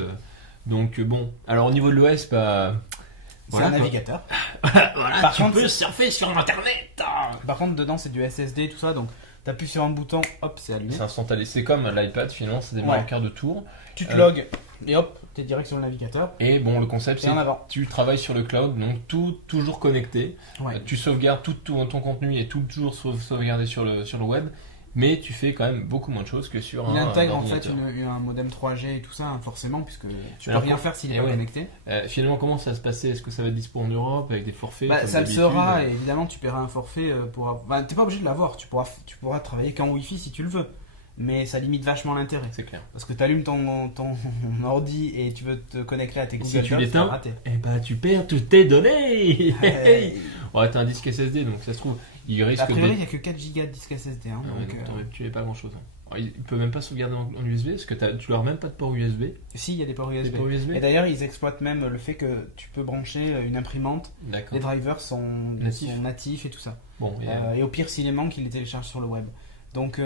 Donc bon. Alors au niveau de l'OS, C'est voilà, un quoi. navigateur. Voilà, Par tu contre, peux surfer sur Internet. Par contre, dedans, c'est du SSD, tout ça. Donc, t'appuies sur un bouton, hop, c'est allumé. C'est instantané. C'est comme l'iPad finalement, c'est des Ouais. en quart de tour. Tu te logs et hop, t'es direct sur le navigateur. Et bon, le concept, Et c'est en avant. tu travailles sur le cloud, donc tout toujours connecté. Ouais. Tu sauvegardes tout ton contenu et tout toujours sauvegardé sur le web, mais tu fais quand même beaucoup moins de choses que sur Il un intègre en fait ordinateur. un modem 3G et tout ça, hein, forcément, puisque tu peux Alors, rien faire s'il est et pas ouais. connecté. Finalement, comment ça va se passer? Est-ce que ça va être dispo en Europe avec des forfaits comme Ça le d'habitude sera, et évidemment, tu paieras un forfait pour. T'es pas obligé de l'avoir, tu pourras travailler qu'en Wi-Fi si tu le veux. Mais ça limite vachement l'intérêt. C'est clair. Parce que t'allumes ton ordi et tu veux te connecter à tes Et Google si tu Docs, l'éteins, c'est raté. Eh ben, tu perds toutes tes données. Ouais. Ouais, t'as un disque SSD, donc ça se trouve, il risque A priori, il d'être. n'y a que 4 Go de disque SSD. Hein, Ouais, donc, donc tu n'avais pas grand chose. Il peut même pas sauvegarder en USB parce que tu leur as même pas de port USB. Si, il y a des ports USB. Des ports USB. Et d'ailleurs, ils exploitent même le fait que tu peux brancher une imprimante. D'accord. Les drivers sont natifs et tout ça. Bon, Et au pire, s'il les manque, ils les téléchargent sur le web. Donc,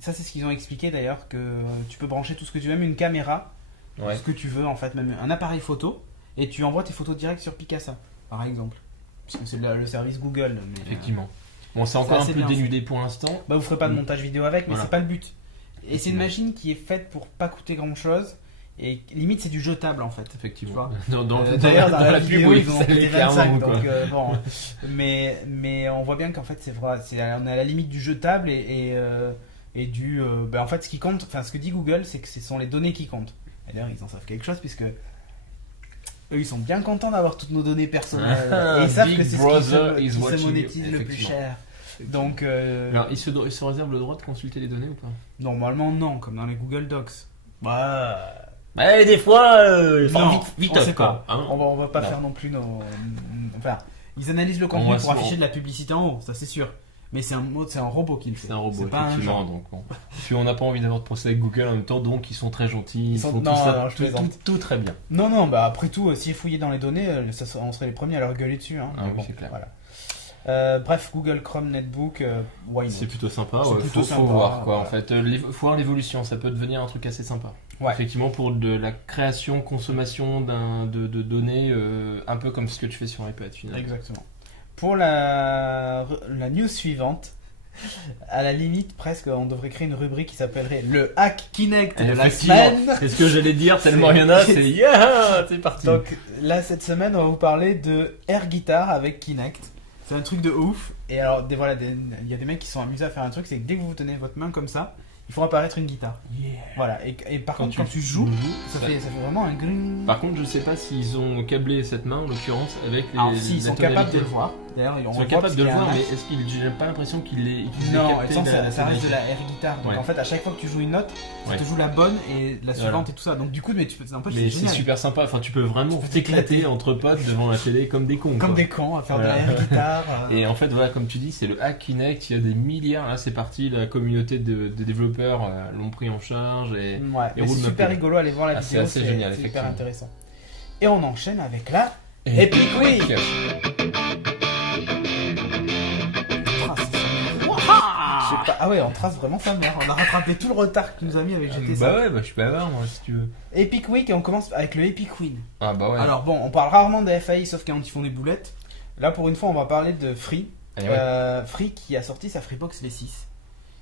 ça, c'est ce qu'ils ont expliqué d'ailleurs, que tu peux brancher tout ce que tu veux, même une caméra, ce que tu veux en fait, même un appareil photo, et tu envoies tes photos directes sur Picasa, par exemple. Parce que c'est le service Google. Mais, effectivement. Bon, c'est encore un peu bien dénudé pour l'instant. Bah, vous ferez pas de montage vidéo avec, mais Voilà. c'est pas le but. Et c'est une machine qui est faite pour pas coûter grand chose. Et limite, c'est du jetable en fait. Effectivement. Tu D'ailleurs, dans la vidéo, oui, ils ont ça coûté l'est clairement, 25. quoi. Donc, bon. Mais on voit bien qu'en fait, c'est vrai. On est à la limite du jetable et du. En fait, ce qui compte, enfin, ce que dit Google, c'est que ce sont les données qui comptent. Et d'ailleurs, ils en savent quelque chose puisque. Eux, ils sont bien contents d'avoir toutes nos données personnelles. Et ils savent Big que c'est Brother ce qui is se watching monétise you, le plus effectivement. cher. Donc, Alors, ils se réservent le droit de consulter les données ou pas? normalement, non, comme dans les Google Docs. Des fois, Non, vite, on sait pas. Hein. On va pas Non. faire non plus nos. Enfin, ils analysent le contenu va pour se- afficher de la publicité en haut, ça c'est sûr. Mais c'est un robot qui le fait. C'est un robot, C'est pas un effectivement. genre. Donc, bon. Puis on n'a pas envie d'avoir de procès avec Google en même temps, donc ils sont très gentils. Ils sont- font non, tout ça, non, je plaisante. tout très bien. Non, bah après tout, s'ils fouillaient dans les données, on serait les premiers à leur gueuler dessus. Hein. Ah Mais oui, bon, c'est clair. voilà. Bref, Google Chrome Netbook, why not? C'est plutôt sympa. C'est Ouais, plutôt faut sympa, voir quoi. voilà. En fait, faut voir l'évolution. Ça peut devenir un truc assez sympa. Ouais. Effectivement, pour de la création, consommation de données, un peu comme ce que tu fais sur iPad finalement. Exactement. Pour la news suivante, à la limite, presque, on devrait créer une rubrique qui s'appellerait le Hack Kinect de la Effectivement. semaine. C'est ce que j'allais dire, tellement il y en a, c'est c'est parti. Donc là, cette semaine, on va vous parler de Air Guitar avec Kinect. C'est un truc de ouf. Et alors, il y a des mecs qui sont amusés à faire un truc, c'est que dès que vous tenez votre main comme ça, il faut apparaître une guitare. Voilà. Et par contre, quand tu joues, ça fait vraiment un gring. Par contre, je sais pas s'ils ont câblé cette main, en l'occurrence, avec les. Alors, si, ils sont capables de tonalités. le voir. D'ailleurs, on Ils le sont voit capables parce de le qu'il y a voir, un mais axe. est-ce qu'ils. J'ai pas l'impression qu'ils aient Non, capté et ça reste de tonalité. la air guitar. Donc Ouais. en fait, à chaque fois que tu joues une note, ça Ouais. te joue la bonne et la suivante Voilà. et tout ça. Donc du coup, mais c'est un peu Mais c'est génial. super sympa, enfin tu peux vraiment Tu peux t'éclater t'éclater. entre potes devant la télé comme des cons. Comme quoi. des cons à faire Voilà. de la air guitar. Et en fait, voilà, comme tu dis, c'est le Hack Kinect, il y a des milliards, là c'est parti, la communauté de développeurs l'ont pris en charge et Ouais, et mais roule c'est ma super pelle. rigolo, allez voir la Ah, c'est vidéo, assez génial, c'est hyper effectivement. intéressant. Et on enchaîne avec la Epic Week. Je sais pas. Ah ouais, on trace vraiment sa mère. On a rattrapé tout le retard qu'il nous a mis avec GT5. Bah ouais, bah je suis pas bavard moi si tu veux. Epic Week et on commence avec le Epic Win. Ah bah ouais. Alors bon, on parle rarement de FAI sauf quand ils font des boulettes. Là pour une fois on va parler de Free. Allez, ouais. Free qui a sorti sa Freebox V6.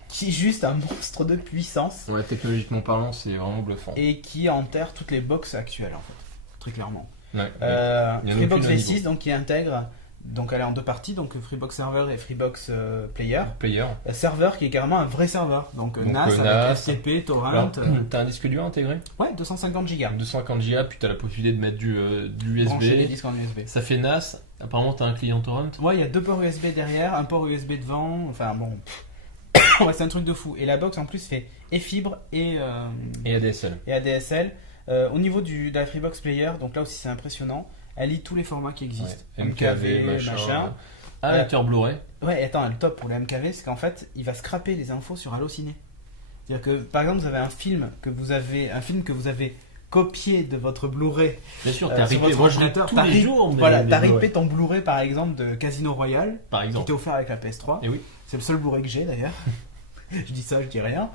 Qui est juste un monstre de puissance. Ouais, technologiquement parlant, c'est vraiment bluffant. Et qui enterre toutes les box actuelles en fait. Très clairement. Ouais, Euh, il y en a Freebox aucune au V6 niveau. donc qui intègre, donc elle est en deux parties, donc Freebox Server et Freebox Player. Player. Serveur qui est carrément un vrai serveur, donc, Donc, NAS NAS. avec FTP, Torrent. Alors, t'as un disque dur intégré, Ouais, 250 Go. 250 Go, puis t'as la possibilité de mettre du Brancher les USB. disques en USB. Ça fait NAS, apparemment t'as un client torrent. Ouais, il y a deux ports USB derrière, un port USB devant, enfin bon. Ouais, c'est un truc de fou. Et la box en plus fait et fibre et Et ADSL. Au niveau de la Freebox Player, donc là aussi c'est impressionnant, elle lit tous les formats qui existent. Ouais. MKV, machin. Ah, lecteur Blu-ray. Ouais, attends, le top pour le MKV, c'est qu'en fait, il va scraper les infos sur Allociné. C'est-à-dire que, par exemple, vous avez un film que vous avez copié de votre Blu-ray. Bien sûr, sur t'as ripé. votre Moi je l'ai ordinateur, tous t'as les jours. mais Voilà, les t'as Blu-ray. ripé ton Blu-ray, par exemple, de Casino Royale, Par qui exemple. était offert avec la PS3. Et oui. C'est le seul Blu-ray que j'ai, d'ailleurs. Je dis ça, je dis rien.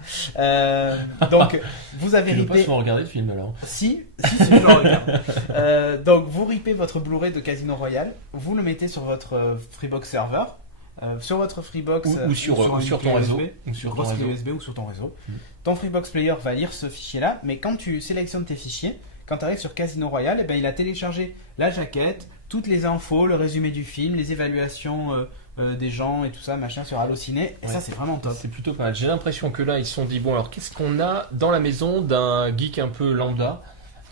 Donc, vous avez Tu veux pas ripé... souvent regarder le film alors. Si, je le regarde. Donc, vous ripez votre Blu-ray de Casino Royale, vous le mettez sur votre Freebox Server, sur votre Freebox Ou sur un ton clé réseau. USB, Ou sur ton grosse clé réseau. USB ou sur ton réseau. Mm. Ton Freebox Player va lire ce fichier-là, mais quand tu sélectionnes tes fichiers, quand tu arrives sur Casino Royale, eh ben, il a téléchargé la jaquette, toutes les infos, le résumé du film, les évaluations des gens et tout ça, machin, sur Allociné. Et Ouais. ça, c'est vraiment top. C'est plutôt pas mal. J'ai l'impression que là, ils se sont dit bon, alors qu'est-ce qu'on a dans la maison d'un geek un peu lambda?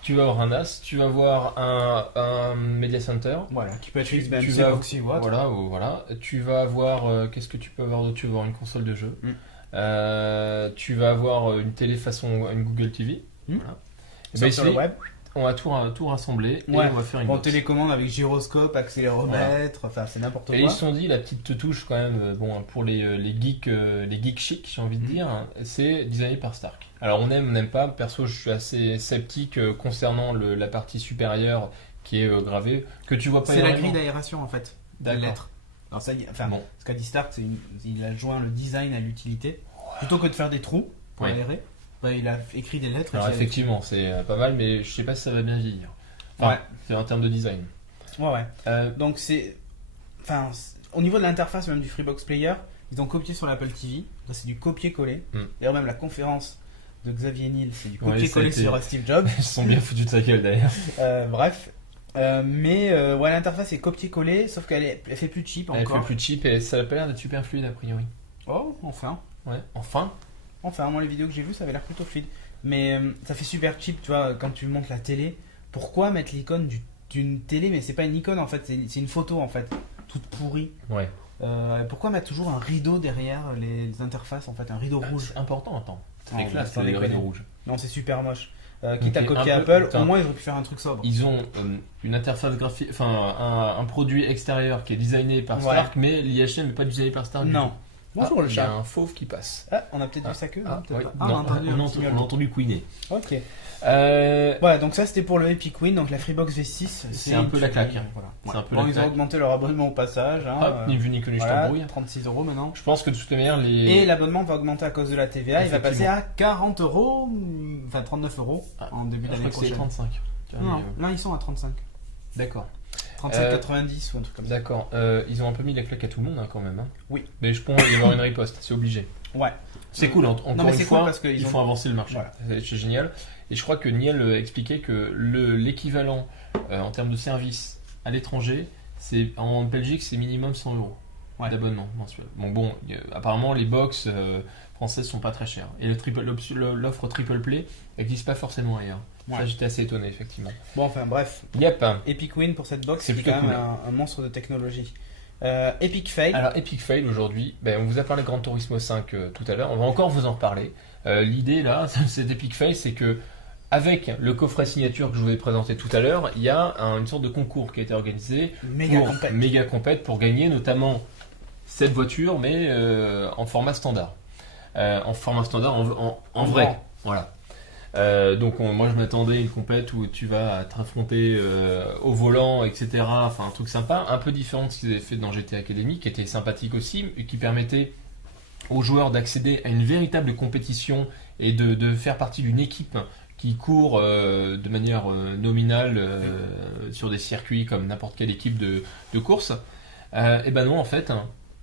Tu vas avoir un NAS, tu vas avoir un Media Center. Voilà, qui peut être Tu USB-MC, vas- Boxy ou autre. Voilà. Tu vas avoir qu'est-ce que tu peux avoir d'autre? Tu vas avoir une console de jeu. Tu vas avoir une télé façon une Google TV. Mm. Voilà. Et Sur ben, le ici, web. On va tout rassembler et Ouais. on va faire une Bon, box. télécommande avec gyroscope, accéléromètre, enfin c'est n'importe Et quoi. ils se sont dit, la petite touche quand même, bon, pour les geeks chics, j'ai envie de dire, hein, c'est designé par Stark. Alors on aime, on n'aime pas. Perso, je suis assez sceptique concernant la partie supérieure qui est gravée, que tu vois pas C'est la énormément. grille d'aération en fait, des D'accord. lettres. Alors ça, enfin, Bon. ce qu'a dit Stark, il a joint le design à l'utilité. Plutôt que de faire des trous pour Ouais. aérer, bah, il a écrit des lettres. et Alors puis effectivement, c'est pas mal, mais je sais pas si ça va bien vieillir. Enfin, Ouais. c'est en termes de design. Ouais. Euh, Donc au niveau de l'interface même du Freebox Player, ils ont copié sur l'Apple TV. Là, c'est du copier-coller. Mm. D'ailleurs, même la conférence de Xavier Niel, c'est du Ouais, copier-coller ça a été- sur Steve Jobs. Ils se sont bien foutus de sa gueule d'ailleurs. Bref. Ouais, l'interface est copier-coller, sauf elle fait plus cheap Elle encore. fait plus cheap et ça a pas l'air d'être super fluide a priori. Oh, enfin. Ouais, enfin. Enfin, moi, les vidéos que j'ai vues, ça avait l'air plutôt fluide. Mais ça fait super cheap, tu vois, quand tu montes la télé. Pourquoi mettre l'icône d'une télé? Mais c'est pas une icône en fait, c'est une photo en fait, toute pourrie. Ouais. Pourquoi mettre toujours un rideau derrière les interfaces en fait, un rideau rouge? C'est important, attends. C'est Ah, classe, sans les déconner. rideaux rouges. Non, c'est super moche. Quitte à Ok, copier un peu- Apple, putain. au moins ils auraient pu faire un truc sobre. Ils ont une interface graphique, enfin un produit extérieur qui est designé par Ouais. Stark, mais l'IHM n'est pas designé par Stark. du Non. tout. Bonjour le Il y a chat. un fauve qui passe. Ah, on a peut-être vu sa queue, non, peut-être ouais. pas. Ah, Non, on a entendu un petit on a miaule. entendu couiner. Ok. Euh, Voilà, donc ça c'était pour le Epic Win, donc la Freebox V6. C'est un peu la claque, hein. Voilà. C'est Ouais. un peu Bon, la ils ont claque. augmenté leur abonnement au passage. Hein, Hop, ni vu ni connu, je voilà, t'embrouille. 36 € maintenant. Je pense que de toute manière, Et l'abonnement va augmenter à cause de la TVA, il va passer Effectivement. à 40 €, enfin 39 € Ah, en début je d'année crois que c'est prochaine. 35. Tiens, Non, mais, là ils sont à 35. D'accord. 37,90 ou un truc comme ça. D'accord. Ils ont un peu mis la claque à tout le monde hein, quand même. Hein. Oui. Mais je pense qu'il va y avoir une riposte, c'est obligé. Ouais. C'est cool, encore Non, mais une c'est fois, cool parce qu'ils ils ont- font avancer le marché. Voilà. C'est génial. Et je crois que Niel expliquait que l'équivalent en termes de service à l'étranger, en Belgique, c'est minimum 100 € Ouais. d'abonnement mensuel. Bon, apparemment, les box françaises sont pas très chères. Et l'offre triple play n'existe pas forcément ailleurs. Ouais. Ça, j'étais assez étonné, effectivement. Bon, enfin bref. Yep. Epic Win pour cette box, C'est qui est plutôt quand même cool. un monstre de technologie. Epic Fail. Alors, Epic Fail aujourd'hui, on vous a parlé de Gran Turismo 5 tout à l'heure, on va encore vous en reparler. L'idée là, c'est Epic Fail, c'est que avec le coffret signature que je vous ai présenté tout à l'heure, il y a une sorte de concours qui a été organisé Méga pour compète. méga compète pour gagner notamment cette voiture, mais en format standard. En format standard, en vrai. grand. Voilà. Donc moi je m'attendais à une compète où tu vas te affronter au volant, etc. Enfin un truc sympa, un peu différent de ce qu'ils avaient fait dans GTA Academy, qui était sympathique aussi, et qui permettait aux joueurs d'accéder à une véritable compétition et de faire partie d'une équipe qui court de manière nominale sur des circuits comme n'importe quelle équipe de course. Et ben non en fait,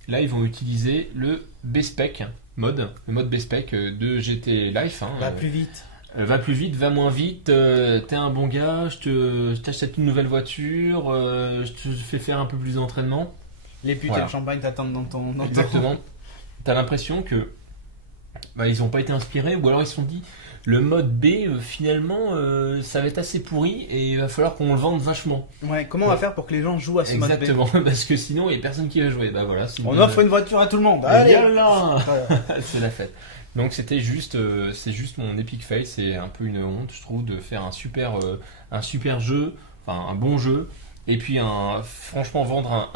là ils vont utiliser le B-Spec mode, le mode B-Spec de GT Life. Hein, Va plus vite. Va plus vite, va moins vite, t'es un bon gars, je t'achète une nouvelle voiture, je te fais faire un peu plus d'entraînement. Les putes Voilà. et le champagne t'attendent dans ton. Exactement. T'as l'impression que ils ont pas été inspirés, ou alors ils se sont dit le mode B finalement ça va être assez pourri et il va falloir qu'on le vende vachement. Ouais, comment on va faire pour que les gens jouent à ce mode B? Exactement, parce que sinon il y a personne qui va jouer. Bah voilà, c'est On offre une voiture à tout le monde. Allez. Yallah Voilà. C'est la fête. Donc c'était juste, c'est juste mon epic fail. C'est un peu une honte, je trouve, de faire un super jeu, enfin un bon jeu, et puis franchement vendre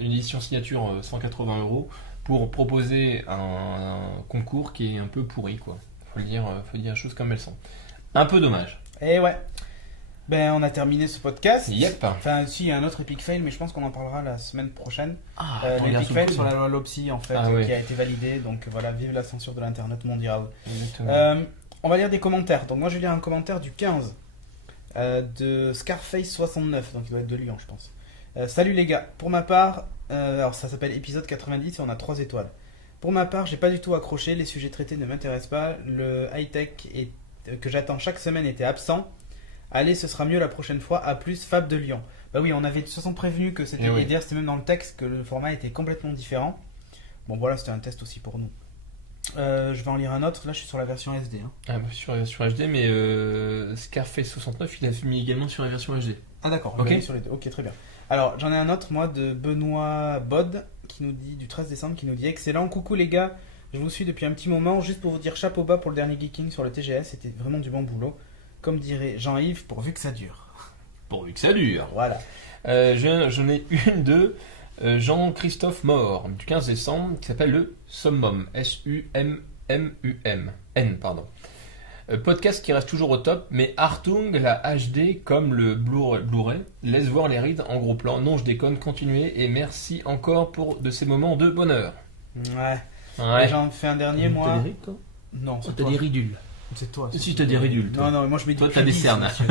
une édition signature 180 € pour proposer un concours qui est un peu pourri, quoi. Faut dire les choses comme elles sont. Un peu dommage. Et ouais. Ben, on a terminé ce podcast. Yep. Enfin, si, il y a un autre Epic Fail, mais je pense qu'on en parlera la semaine prochaine. Ah, L'Epic Fail sur la loi LOPSI, en fait, Ah ouais. qui a été validée. Donc voilà, vive la censure de l'Internet mondial. Exactement. On va lire des commentaires. Donc moi, je vais lire un commentaire du 15 de Scarface69. Donc il doit être de Lyon, je pense. Salut les gars. Pour ma part, alors ça s'appelle épisode 90 et on a 3 étoiles. Pour ma part, j'ai pas du tout accroché. Les sujets traités ne m'intéressent pas. Le high-tech que j'attends chaque semaine était absent. Allez, ce sera mieux la prochaine fois. À plus, Fab de Lyon. Bah oui, on avait de toute façon prévenu que c'était. Et oui. Et d'ailleurs, c'était même dans le texte que le format était complètement différent. Bon, voilà, c'était un test aussi pour nous. Je vais en lire un autre. Là, je suis sur la version SD. Hein. Ah, bah, sur HD, mais Scarface 69, il a mis également sur la version HD. Ah, d'accord. Ok. On l'a mis sur les deux. Ok, très bien. Alors, j'en ai un autre, moi, de Benoît Bod, qui nous dit, du 13 décembre, qui nous dit: excellent. Coucou les gars, je vous suis depuis un petit moment. Juste pour vous dire chapeau bas pour le dernier geeking sur le TGS. C'était vraiment du bon boulot. comme dirait Jean-Yves, pourvu que ça dure. Pourvu que ça dure. Voilà. J'en ai une de Jean-Christophe Maure, du 15 décembre, qui s'appelle le Summum. S-U-M-M-U-M. Pardon. Podcast qui reste toujours au top, mais Hartung, la HD comme le Blu-ray, laisse voir les rides en gros plan. Non, je déconne, continuez et merci encore pour de ces moments de bonheur. Ouais. Ouais. Et j'en fais un dernier, moi. T'as des rides, toi? Non, c'est T'as toi. des ridules. C'est toi. Si, t'as des ridules, toi. Non, moi je mets du Toi, t'as des pubis, cernes. monsieur.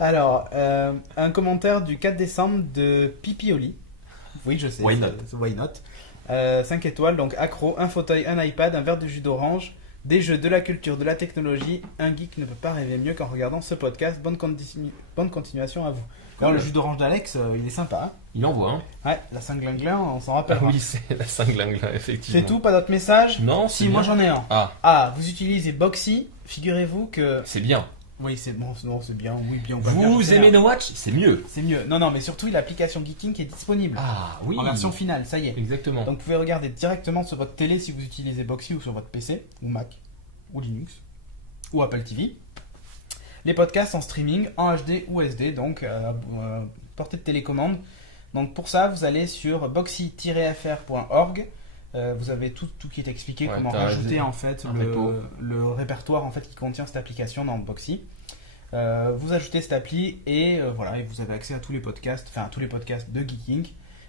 Alors, un commentaire du 4 décembre de Pipioli. Oui, je sais. Why not? Why not 5 étoiles, donc accro, un fauteuil, un iPad, un verre de jus d'orange, des jeux, de la culture, de la technologie. Un geek ne peut pas rêver mieux qu'en regardant ce podcast. Bonne continuation à vous. Alors, le jus d'orange d'Alex, il est sympa. Hein. Il envoie, hein. Ouais, la Saint-Glinglin, on s'en rappelle. Oui, c'est la Saint-Glinglin, effectivement. C'est tout, pas d'autres messages? Non, Si, c'est moi bien. j'en ai un. Ah, Vous utilisez Boxy, figurez-vous que... c'est bien. Oui, c'est bon, non, c'est bien, oui, bien ou pas bien, Vous je sais aimez rien. No Watch? C'est mieux. C'est mieux. Non, mais surtout, l'application Geeking qui est disponible. Ah, oui. En version finale, ça y est. Exactement. Donc vous pouvez regarder directement sur votre télé si vous utilisez Boxy ou sur votre PC, ou Mac, ou Linux, ou Apple TV. Les podcasts en streaming, en HD ou SD, donc portée de télécommande. Donc pour ça, vous allez sur boxy-fr.org. Vous avez tout qui est expliqué, Ouais, comment t'as rajouter en fait un repo. le répertoire en fait qui contient cette application dans Boxy. Vous ajoutez cette appli et voilà, et vous avez accès à tous les podcasts, enfin à tous les podcasts de Geeking.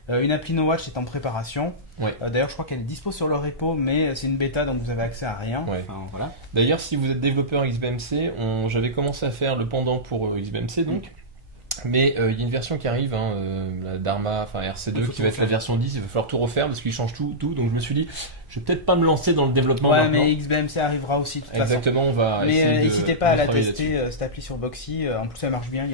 Une appli No Watch est en préparation. Ouais. D'ailleurs, je crois qu'elle est dispo sur le repo, mais c'est une bêta, donc vous avez accès à rien. Ouais. Enfin, voilà. D'ailleurs, si vous êtes développeur XBMC, j'avais commencé à faire le pendant pour XBMC, donc. Mais il y a une version qui arrive, la Dharma, enfin RC2, qui va être la version 10. Il va falloir tout refaire parce qu'il change tout. Donc je me suis dit, je vais peut-être pas me lancer dans le développement Ouais, maintenant. mais XBMC arrivera aussi de toute façon. Exactement, on va Mais essayer de n'hésitez pas à la travailler tester, cette appli sur Boxy. En plus, elle marche bien.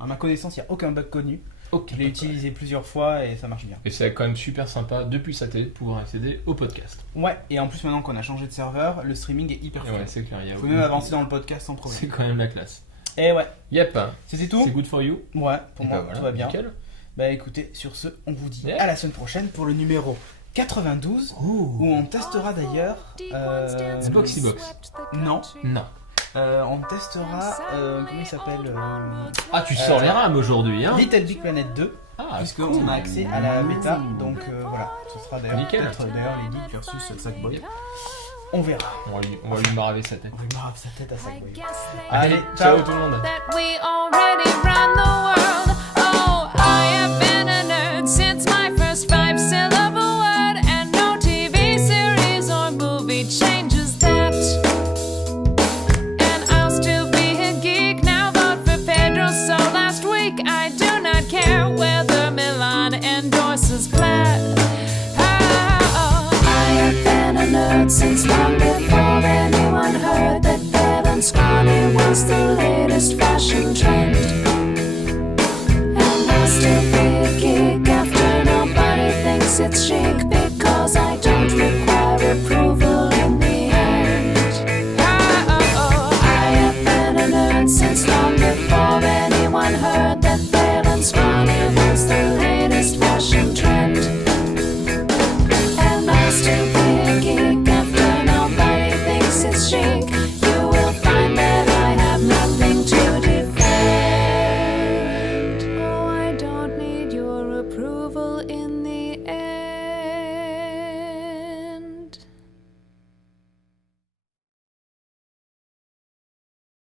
À ma connaissance, il n'y a aucun bug connu. là-dessus. Ok. Je l'ai utilisé plusieurs fois et ça marche bien. Et c'est quand même super sympa depuis sa télé de pouvoir accéder au podcast. Ouais, et en plus, maintenant qu'on a changé de serveur, le streaming est hyper Et fluide. ouais, c'est clair. Il y a Vous pouvez même avancer dans le podcast sans problème. C'est quand même la classe. Et ouais, Yep. c'était tout. C'est good for you. Ouais, pour Et moi, bah voilà, tout va bien. nickel. Bah écoutez, sur ce, on vous dit Yeah. à la semaine prochaine pour le numéro 92, où on testera d'ailleurs... Boxy Box. Non, Non. on testera... comment il s'appelle Ah, tu sors les rames aujourd'hui, hein? Little Big Planet 2, Ah, puisqu'on a accès à la bêta, donc voilà, ce sera d'ailleurs Nickel. peut-être d'ailleurs les geeks versus Sackboy. On verra. on va lui maraver sa tête. On lui marre sa tête à Sackboy. Allez, Allez, ciao ciao. tout le monde. That we already run the world. Oh, I have been a nerd since my first 5-syllable word, and no TV series or movie changes that. And I'll still be a geek now, vote for Pedro. So last week I do not care whether Milan endorses Plaid. Oh, I have been a nerd since long before anyone heard that Bevan Scrawny was the latest fashion trend.